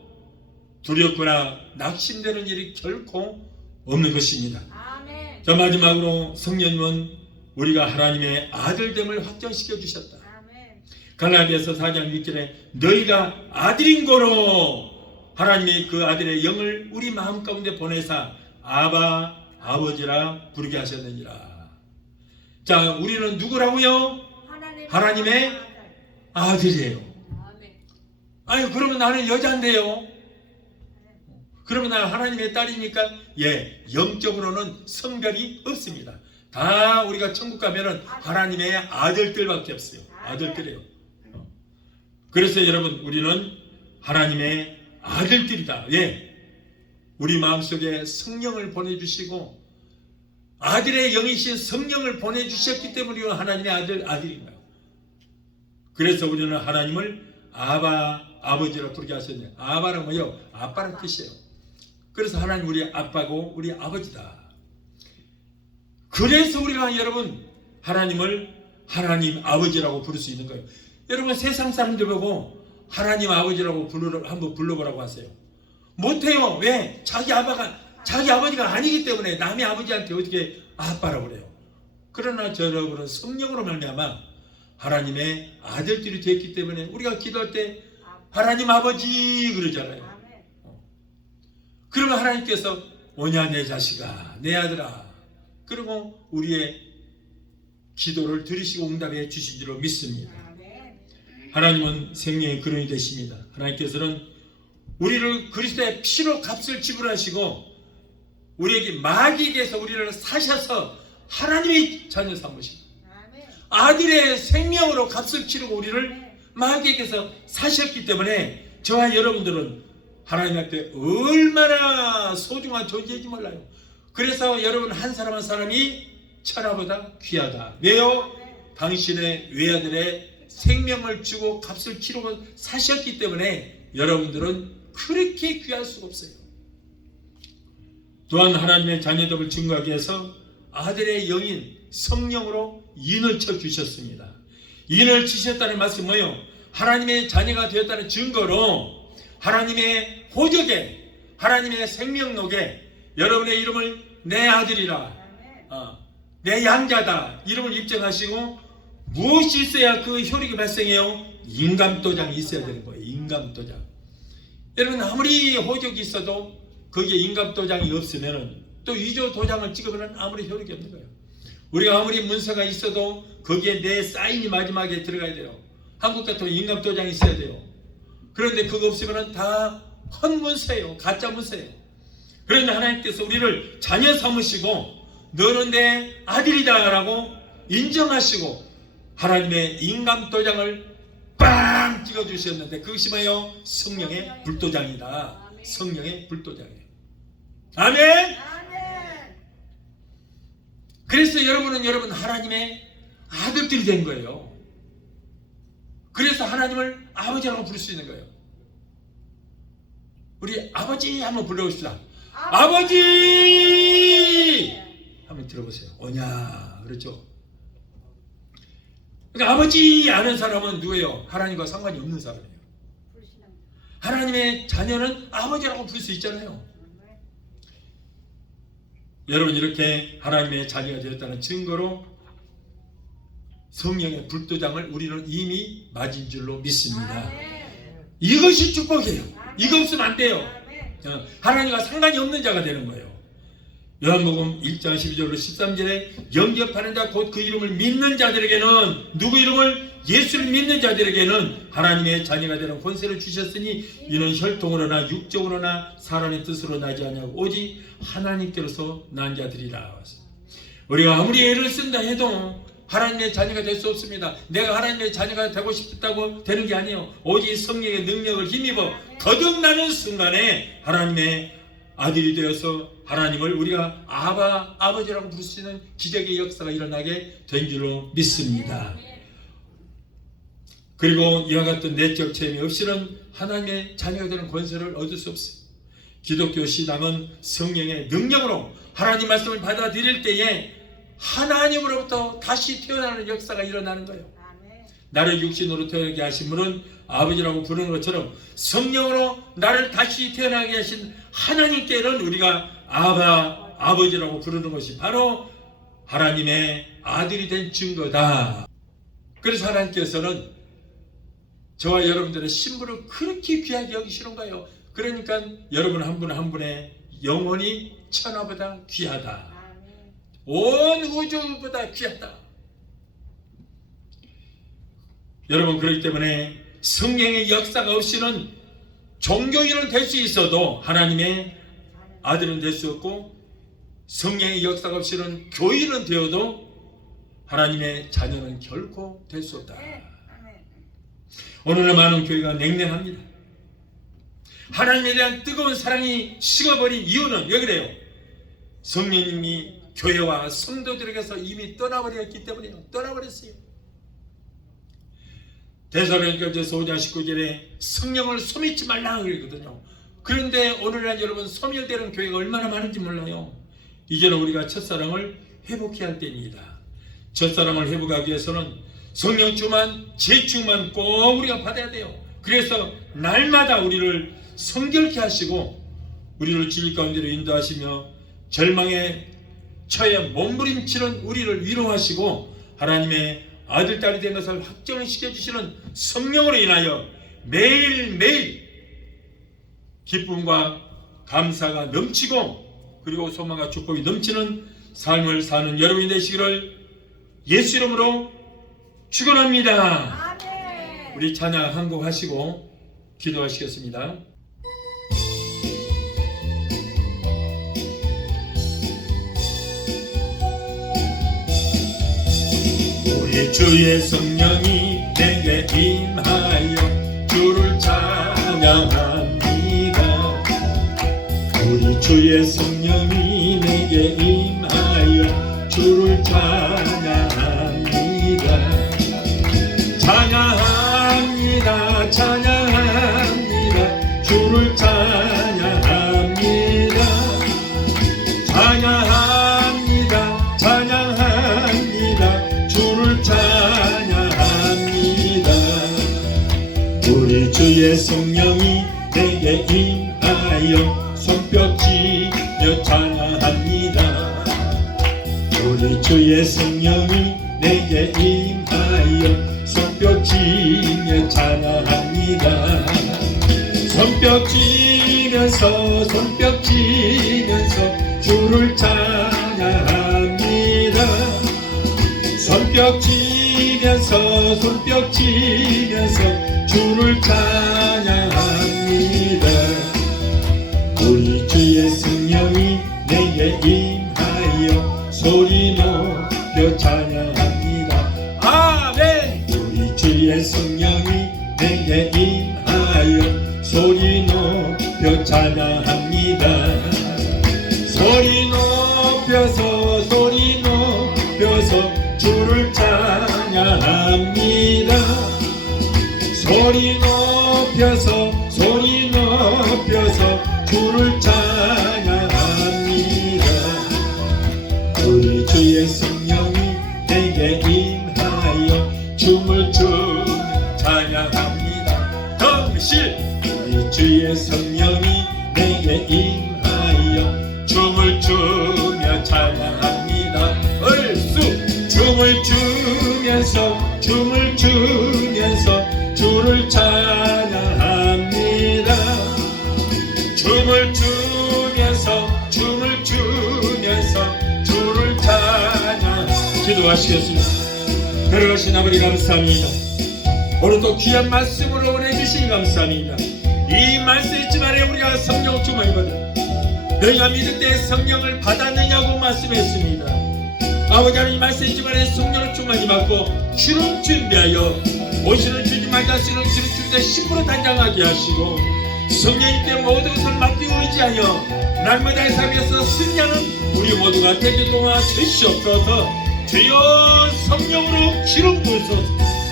두렵거나 낙심되는 일이 결코 없는 것입니다. 아멘. 자, 마지막으로 성령님은 우리가 하나님의 아들됨을 확정시켜 주셨다. 아멘. 갈라디아서 4장 6절에 너희가 아들인 거로 하나님이 그 아들의 영을 우리 마음 가운데 보내사 아바 아버지라 부르게 하셨느니라. 자, 우리는 누구라고요? 하나님의 아들이에요. 아멘. 아유, 그러면 나는 여자인데요. 그러면 나는 하나님의 딸이니까 예, 영적으로는 성별이 없습니다. 다 우리가 천국 가면은 하나님의 아들들밖에 없어요. 아들들이에요. 그래서 여러분, 우리는 하나님의 아들들이다. 예, 우리 마음속에 성령을 보내주시고 아들의 영이신 성령을 보내주셨기 때문에 우리는 하나님의 아들인 거예요. 그래서 우리는 하나님을 아바 아버지로 부르게 하셨네요. 아바는 뭐예요? 아빠라는 뜻이에요. 그래서 하나님 우리 아빠고 우리 아버지다. 그래서 우리가 여러분 하나님을 하나님 아버지라고 부를 수 있는 거예요. 여러분 세상 사람들 보고 하나님 아버지라고 한번 불러보라고 하세요. 못해요. 왜? 자기 아버지가 아니기 때문에 남의 아버지한테 어떻게 아빠라고 그래요. 그러나 여러분은 성령으로 말미암아 하나님의 아들들이 됐기 때문에 우리가 기도할 때 하나님 아버지 그러잖아요. 그러면 하나님께서 오냐 내 자식아 내 아들아 그리고 우리의 기도를 들으시고 응답해 주신 줄로 믿습니다. 하나님은 생명의 근원이 되십니다. 하나님께서는 우리를 그리스도의 피로 값을 지불하시고 우리에게 마귀에게서 우리를 사셔서 하나님의 자녀 삼으시고 아들의 생명으로 값을 치르고 우리를 마귀에게서 사셨기 때문에 저와 여러분들은 하나님 앞에 얼마나 소중한 존재인지 몰라요. 그래서 여러분 한 사람 한 사람이 천하보다 귀하다. 왜요? 당신의 외아들의 생명을 주고 값을 치르고 사셨기 때문에 여러분들은 그렇게 귀할 수가 없어요. 또한 하나님의 자녀됨을 증거하기 위해서 아들의 영인 성령으로 인을 쳐주셨습니다. 인을 치셨다는 말씀은 뭐예요? 하나님의 자녀가 되었다는 증거로 하나님의 호적에 하나님의 생명록에 여러분의 이름을 내 아들이라 내 양자다 이름을 입증하시고 무엇이 있어야 그 효력이 발생해요? 인감도장이 있어야 되는 거예요. 인감도장. 여러분 아무리 호적이 있어도 거기에 인감도장이 없으면 또 위조도장을 찍으면 아무리 효력이 없는 거예요. 우리가 아무리 문서가 있어도 거기에 내 사인이 마지막에 들어가야 돼요. 한국 같은 인감도장이 있어야 돼요. 그런데 그거 없으면 다 헛문서예요. 가짜 문서예요. 그런데 하나님께서 우리를 자녀 삼으시고 너는 내 아들이다 라고 인정하시고 하나님의 인감도장을 빵 찍어주셨는데 그것이 뭐예요? 성령의 불도장이다. 성령의 불도장이에요. 아멘. 그래서 여러분은 여러분 하나님의 아들들이 된 거예요. 그래서 하나님을 아버지라고 부를 수 있는 거예요. 우리 아버지 한번 불러봅시다. 아버지! 한번 들어보세요. 오냐 그렇죠? 그러니까 아버지 아는 사람은 누구예요? 하나님과 상관이 없는 사람이에요. 하나님의 자녀는 아버지라고 부를 수 있잖아요. 여러분, 이렇게 하나님의 자녀가 되었다는 증거로 성령의 불도장을 우리는 이미 맞은 줄로 믿습니다. 이것이 축복이에요. 이거 없으면 안 돼요. 하나님과 상관이 없는 자가 되는 거예요. 요한복음 1장 12절로 13절에 영접하는 자 곧 그 이름을 믿는 자들에게는, 누구 이름을? 예수를 믿는 자들에게는 하나님의 자녀가 되는 권세를 주셨으니 이는 혈통으로나 육적으로나 사람의 뜻으로 나지 아니하고 오직 하나님께로서 난 자들이라. 우리가 아무리 애를 쓴다 해도 하나님의 자녀가 될 수 없습니다. 내가 하나님의 자녀가 되고 싶다고 되는 게 아니에요. 오직 성령의 능력을 힘입어 거듭나는 순간에 하나님의 아들이 되어서 하나님을 우리가 아버지라고 부를 수 있는 기적의 역사가 일어나게 된 줄로 믿습니다. 그리고 이와 같은 내적 체험이 없이는 하나님의 자녀가 되는 권세를 얻을 수 없어요. 기독교 신앙은 성령의 능력으로 하나님 말씀을 받아들일 때에 하나님으로부터 다시 태어나는 역사가 일어나는 거예요. 나를 육신으로 태어나게 하신 분은 아버지라고 부르는 것처럼 성령으로 나를 다시 태어나게 하신 하나님께는 우리가 아버지라고 부르는 것이 바로 하나님의 아들이 된 증거다. 그래서 하나님께서는 저와 여러분들의 신분을 그렇게 귀하게 여기시는 거예요. 그러니까 여러분 한 분 한 분의 영혼이 천하보다 귀하다. 온 우주보다 귀하다. 여러분, 그렇기 때문에 성령의 역사가 없이는 종교인은 될 수 있어도 하나님의 아들은 될 수 없고, 성령의 역사가 없이는 교인은 되어도 하나님의 자녀는 결코 될 수 없다. 오늘날 많은 교회가 냉랭합니다. 하나님에 대한 뜨거운 사랑이 식어버린 이유는 왜 그래요? 성령님이 교회와 성도들에게서 이미 떠나버렸기 때문에요. 떠나버렸어요. 데살로니가전서 5장 19절에 성령을 소멸치 말라 그랬거든요. 그런데 오늘날 여러분, 소멸되는 교회가 얼마나 많은지 몰라요. 이제는 우리가 첫사랑을 회복해야 할 때입니다. 첫사랑을 회복하기 위해서는 성령 충만, 재충만 꼭 우리가 받아야 돼요. 그래서 날마다 우리를 성결케 하시고 우리를 진리 가운데로 인도하시며 절망에 처해 몸부림치는 우리를 위로하시고 하나님의 아들, 딸이 된 것을 확정을 시켜주시는 성령으로 인하여 매일매일 기쁨과 감사가 넘치고 그리고 소망과 축복이 넘치는 삶을 사는 여러분이 되시기를 예수 이름으로 축원합니다. 아멘. 우리 찬양 한 곡 하시고 기도하시겠습니다. 우리 주의 성령이 내게 임하여 주를 찬양합니다. 우리 주의 성령이 내게 임하여 주를 찬양합니다. 찬양합니다. 찬양합니다. 주를 찬양합니다. 찬양합니다. 찬양합니다. 주를 찬양합니다. 우리 주의 성령이 내게 임하여 손뼉치며 찬양합니다. 우리 주의 성령이 내게 임하여 손뼉치며 찬양합니다. 손뼉치면서 손뼉치면서 주를 찬양합니다. 손뼉치면서 손뼉치면서 주를 찬양합니다. 우리 주의 성령이 내게 임하여 소리 높여 찬양합니다. 아멘. 우리 주의 성령이 내게 임하여 소리 높여 찬양합니다. 소리 높여서 소리 높여서 주를 찬양합니다. 소리 높여서 소리 높여서 주를 찬양합니다. 우리 주의 성령이 내게 임하여 춤을 추며 찬양합니다. 동실 우리 주의 성령이 내게 임하여 춤을 추며 찬양합니다. 얼쑤 춤을 추면서 주를 찬양합니다. 춤을 추면서 주를 찬양. 기도하시겠습니다. 걸어가신 아버지 감사합니다. 오늘도 귀한 말씀으로 보내주시니 감사합니다. 이 말씀 있지만에 우리가 성령 충만을 받아 너희가 믿을 때 성령을 받았느냐고 말씀했습니다. 아버지 하나님 말씀 있지만에 성령을 충만히 받고 주를 준비하여 오시는 주님 말씀을 주를 준비해 심부로 단장하게 하시고 성령님께 모든 것을 맡기고 의지하여 날마다의 삶에서 승리하는 우리 모두가 되게 도와 주시옵소서. 주여 성령으로 기름 부으소서.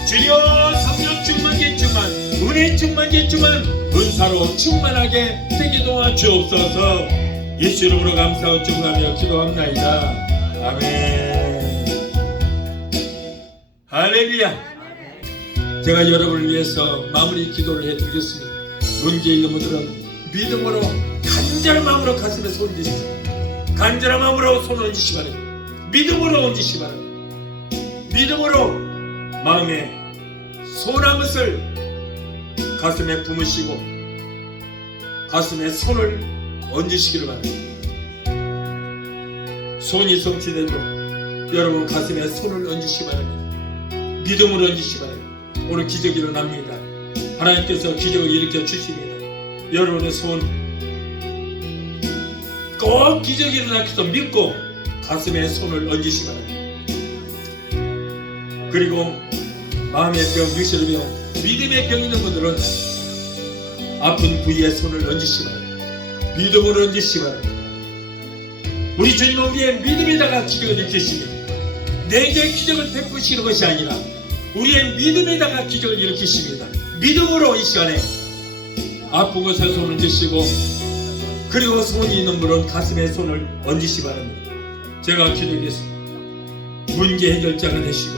주여 성령 충만케 충만 은혜 충만케 충만 은사로 충만하게 되게 도와 주옵소서. 예수 이름으로 감사하고 축복하며 기도합나이다. 아멘. 할렐루야. 제가 여러분을 위해서 마무리 기도를 해드리겠습니다. 문제 있는 분들은 믿음으로 간절한 마음으로 가슴에 손 얹으시고 간절한 마음으로 손 얹으시 바랍니다. 믿음으로 얹으시 바랍니다. 믿음으로 마음에 소나무 것을 가슴에 품으시고 가슴에 손을 얹으시기를 바랍니다. 손이 성취되도록 여러분 가슴에 손을 얹으시기 바랍니다. 믿음으로 얹으시기 바랍니다. 오늘 기적이 일어납니다. 하나님께서 기적을 일으켜 주십니다. 여러분의 손 꼭 기적이 일어날 것을 믿고 가슴에 손을 얹으시기 바랍니다. 그리고 마음의 병, 육신의 병, 믿음의 병 있는 분들은 아픈 부위에 손을 얹으시기 바랍니다. 믿음으로 얹으시기 바랍니다. 우리 주님은 우리의 믿음에다가 기적을 일으키십니다. 내게 기적을 베푸시는 것이 아니라 우리의 믿음에다가 기적을 일으키십니다. 믿음으로 이 시간에 아픈 곳에 손을 얹으시고 그리고 손이 있는 분은 가슴에 손을 얹으시기 바랍니다. 제가 기도하겠습니다. 문제 해결자가 되시고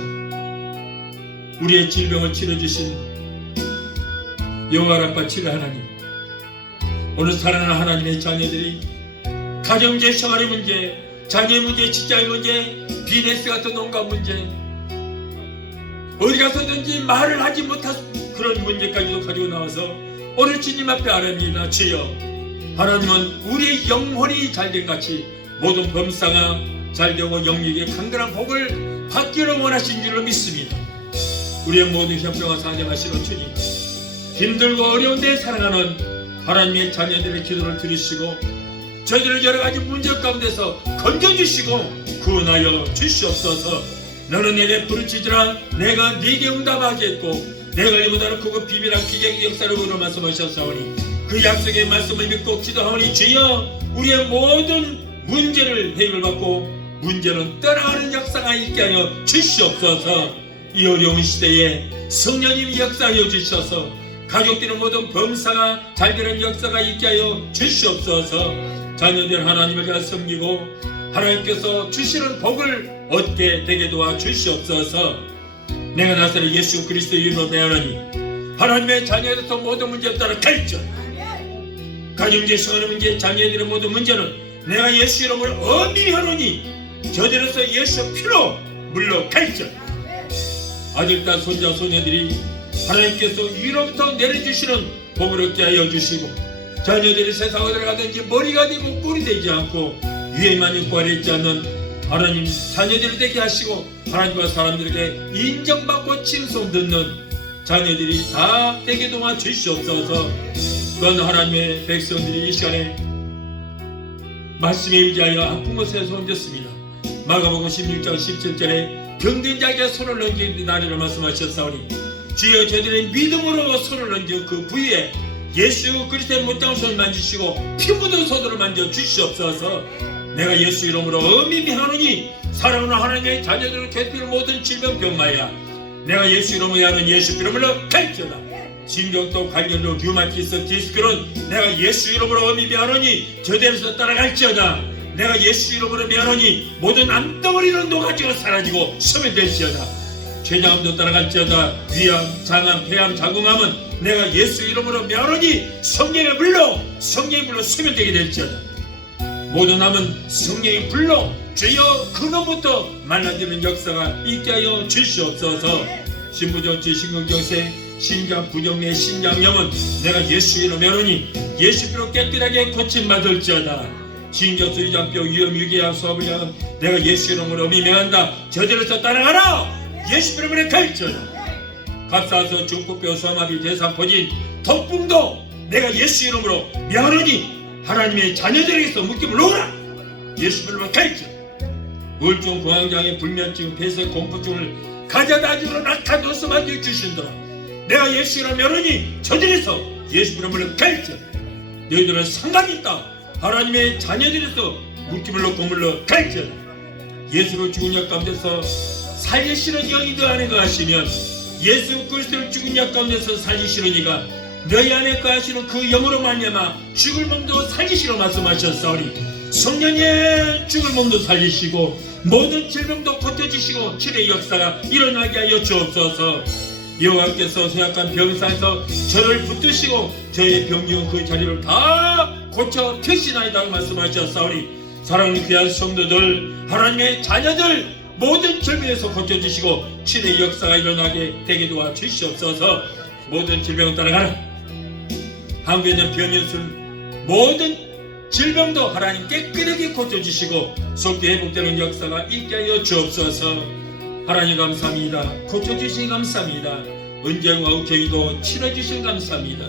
우리의 질병을 치료주신 여호와 라파 치료 하나님, 오늘 사랑하는 하나님의 자녀들이 가정제, 생활의 문제, 자녀의 문제, 직장의 문제, 비즈니스 같은 온갖 문제, 어디 가서든지 말을 하지 못할 그런 문제까지도 가지고 나와서 오늘 주님 앞에 아뢰니다. 주여, 하나님은 우리의 영혼이 잘된 같이 모든 범사가 잘되고 영육의 강건한 복을 받기를 원하신 줄로 믿습니다. 우리의 모든 형편과 상정하시는 주님, 힘들고 어려운 데 살아가는 하나님의 자녀들의 기도를 들으시고 저희들을 여러가지 문제 가운데서 건져주시고 구원하여 주시옵소서. 너는 내게 부르짖으라 내가 네게 응답하겠고 내가 이보다는 크고 비밀한 기적의 역사를 보러 말씀하셨사오니 그 약속의 말씀을 믿고 기도하오니 주여, 우리의 모든 문제를 해결 받고 문제는 떠나가는 역사가 있게 하여 주시옵소서. 이 어려운 시대에 성령님이 역사하여 주셔서 가족들의 모든 범사가 잘 되는 역사가 있게 하여 주시옵소서. 자녀들 하나님을 잘 섬기고 하나님께서 주시는 복을 얻게 되게 도와 주시옵소서. 내가 나사렛 예수 그리스도의 이름으로 명하노니 하나님의 자녀에서 모든 문제에 따라 결정, 가정제, 생활의 문제, 자녀들의 모든 문제는 내가 예수 이름으로 엄히하노니 저들에서 예수 피로 물러 결정. 아들, 딸, 손자, 소녀들이 하나님께서 위로부터 내려주시는 복을 얻게 하여 주시고 자녀들이 세상 어디를 가든지 머리가 되고 꼴이 되지 않고 위에만 있고 아래 있지 않는 하나님 자녀들이 되게 하시고 하나님과 사람들에게 인정받고 칭송 듣는 자녀들이 다 되게 도와 주시옵소서. 또한 하나님의 백성들이 이 시간에 말씀에 의지하여 아픈 곳에 얹었습니다. 마가복음 16장 17절에 병든 자에게 손을 얹은 날이라 말씀하셨사오니 주여, 저들의 믿음으로 손을 얹은 그 부위에 예수 그리스도의 못다운 손을 만지시고 피 묻은 손으로 만져 주시옵소서. 내가 예수 이름으로 엄히 하노니 사랑하는 하나님의 자녀들을 괴롭히는 모든 질병 병마야 내가 예수 이름으로 하는 예수 이름으로 갈지어다. 진정도 관련로 류마티스 디스크는 내가 예수 이름으로 엄히 멸하니 저대로서 따라갈지어다. 내가 예수 이름으로 멸하니 모든 암덩어리는 녹아지고 사라지고 소멸될지어다. 췌장암도 따라갈지어다. 위암, 장암, 폐암, 자궁암은 내가 예수 이름으로 멸하니 성령의 불로 소멸되게 될지어다. 모든 암은 성령의 불로 주여 근원부터 말라지는 역사가 있게 하여 주시옵소서. 신부전치 신경정세 신장 부정내 신장염은 내가 예수 이름으로 멸하니 예수 피로 깨끗하게 고침받을지어다. 신경수 유장뼈 위험 유기암 소화불량은 내가 예수 이름으로 엄히 멸한다. 저들에서 따라가라. 예수 이름으로 갈지어다. 갑사서 중국뼈 소마비 대상포진 덕붕도 내가 예수 이름으로 멸하니 하나님의 자녀들에게서 묶임을 놓으라. 예수 이름으로 갈지어다. 우울증, 공황장애, 불면증, 폐쇄, 공포증을 가져다 주러 낙하도서 만들어 주신다라. 내가 예수 이름으로 멸하니 저들에서 예수 이름으로 갈지어다. 너희들은 상관이 있다. 하나님의 자녀들에서 묶임을 놓고 물러 갈지어다. 예수로 죽은 역 가운데서 살리시는 영이 너 안에 거하시면 예수 그리스도를 죽은 역 가운데서 살리시는 이가 너희 안에 거하시는 그 영으로 말미암아 죽을 몸도 살리시러 말씀하셨사오니 성령의 죽을 몸도 살리시고 모든 질병도 고쳐주시고 치료의 역사가 일어나게 하여 주옵소서. 여호와께서 쇠약한 병상에서 저를 붙드시고 저의 병기운 그 자리를 다 고쳐 펴시나이다 말씀하셨사오니 사랑하는 귀한 성도들 하나님의 자녀들 모든 질병에서 고쳐주시고 치료의 역사가 일어나게 되게 도와주시옵소서. 모든 질병을 따라가라. 한국에 있는 변이술 모든 질병도 하나님 깨끗하게 고쳐주시고 속히 회복되는 역사가 있게 하여 주옵소서. 하나님 감사합니다. 고쳐주시니 감사합니다. 은쟁과 우체기도 치러주시니 감사합니다.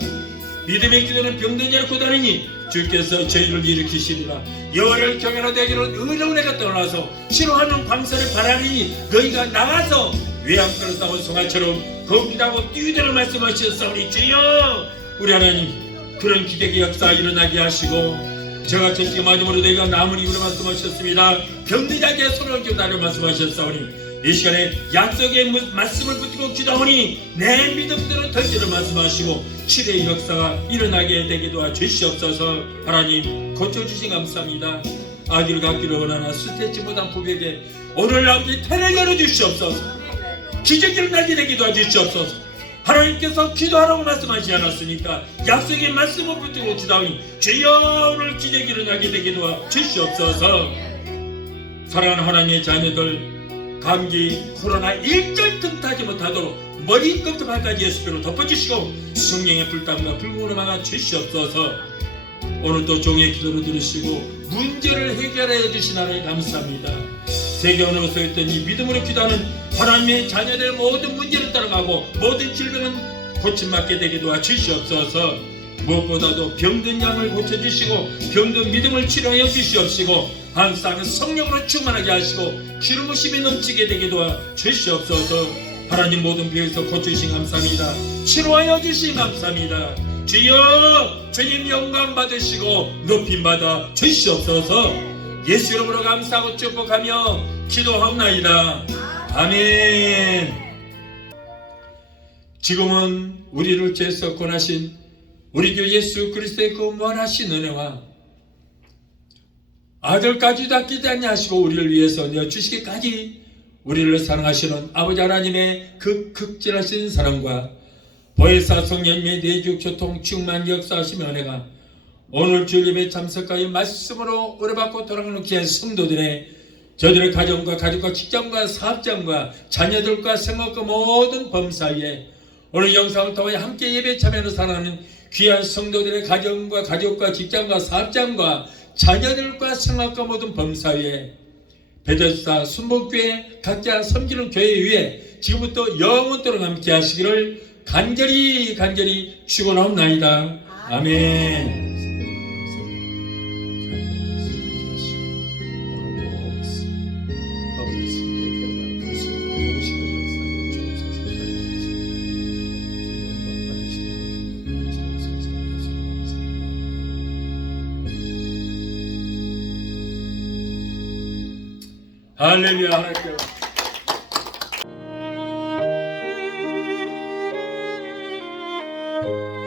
믿음의 기도는 병든 자를 고다니니 주께서 저희를 일으키시리라. 여호와를 경외하되 되기를 의로운 애가 떠나서 치료하는 광선을 바라리니 너희가 나가서 외양간을 싸운 송아처럼 거기다고 뛰되는 말씀하셨사오니 주여 우리 하나님 그런 기적의 역사 일어나게 하시고 저같이 지금 마지막으로 너희가 남은 이유로 말씀하셨습니다. 병든 자에게 손을 얹어달라 말씀하셨사오니 이 시간에 약속의 말씀을 붙들고 기도하오니 내 믿음대로 덜지를 말씀하시고 치료의 역사가 일어나게 되게 도와주시옵소서. 하나님 고쳐주신 감사합니다. 아기를 갖기를 원하나 수태치보다 부백에 오늘 아버지 태를 열어주시옵소서. 기적이 일어나게 되게 도와주시옵소서. 하나님께서 기도하라고 말씀하지 않았으니까 약속의 말씀을 붙들고 기도하오니 주여 오늘 기적이 일어나게 되게 도와주시옵소서. 사랑하는 하나님의 자녀들 감기, 코로나 일절 틈타지 못하도록 머리끝부터 발까지 예수께로 덮어주시고 성령의 불땀과 불구로 막아 주시옵소서. 오늘도 종의 기도를 들으시고 문제를 해결해 주신 하나님 감사합니다. 세계 어느 곳에 있던 이 믿음으로 기도하는 하나님의 자녀들의 모든 문제를 따라가고 모든 질병은 고침받게 되게 도와주시옵소서. 무엇보다도 병든 양을 고쳐주시고 병든 믿음을 치료하여 주시옵시고 항상 성령으로 충만하게 하시고 기름 부심이 넘치게 되게 도와주시옵소서. 하나님 모든 병에서 고쳐주신 감사합니다. 치료하여 주신 감사합니다. 주여 주님 영광 받으시고 높임 받아 주시옵소서. 예수 이름으로 감사하고 축복하며 기도하옵나이다. 아멘. 지금은 우리를 죄에서 권하신 우리 주 예수 그리스도의 그 무한하신 은혜와 아들까지도 아끼지 아니하시고 우리를 위해서 내어주시기까지 우리를 사랑하시는 아버지 하나님의 그 극진하신 사랑과 보혜사 성령님의 내juk 교통 충만 역사하시며 은혜가 오늘 주일 예배에 참석하여 말씀으로 은혜받고 돌아가는 귀한 성도들의 저들의 가정과 가족과 직장과 사업장과 자녀들과 생활과 모든 범사에 오늘 영상을 통해 함께 예배에 참여하는 사랑하는 귀한 성도들의 가정과 가족과 직장과 사업장과 자녀들과 생활과 모든 범사에 베데스다 순복교회 각자 섬기는 교회 위에 지금부터 영원토록 함께 하시기를 간절히 축원하옵나이다. 아멘. 할렐루야. 하나님께 주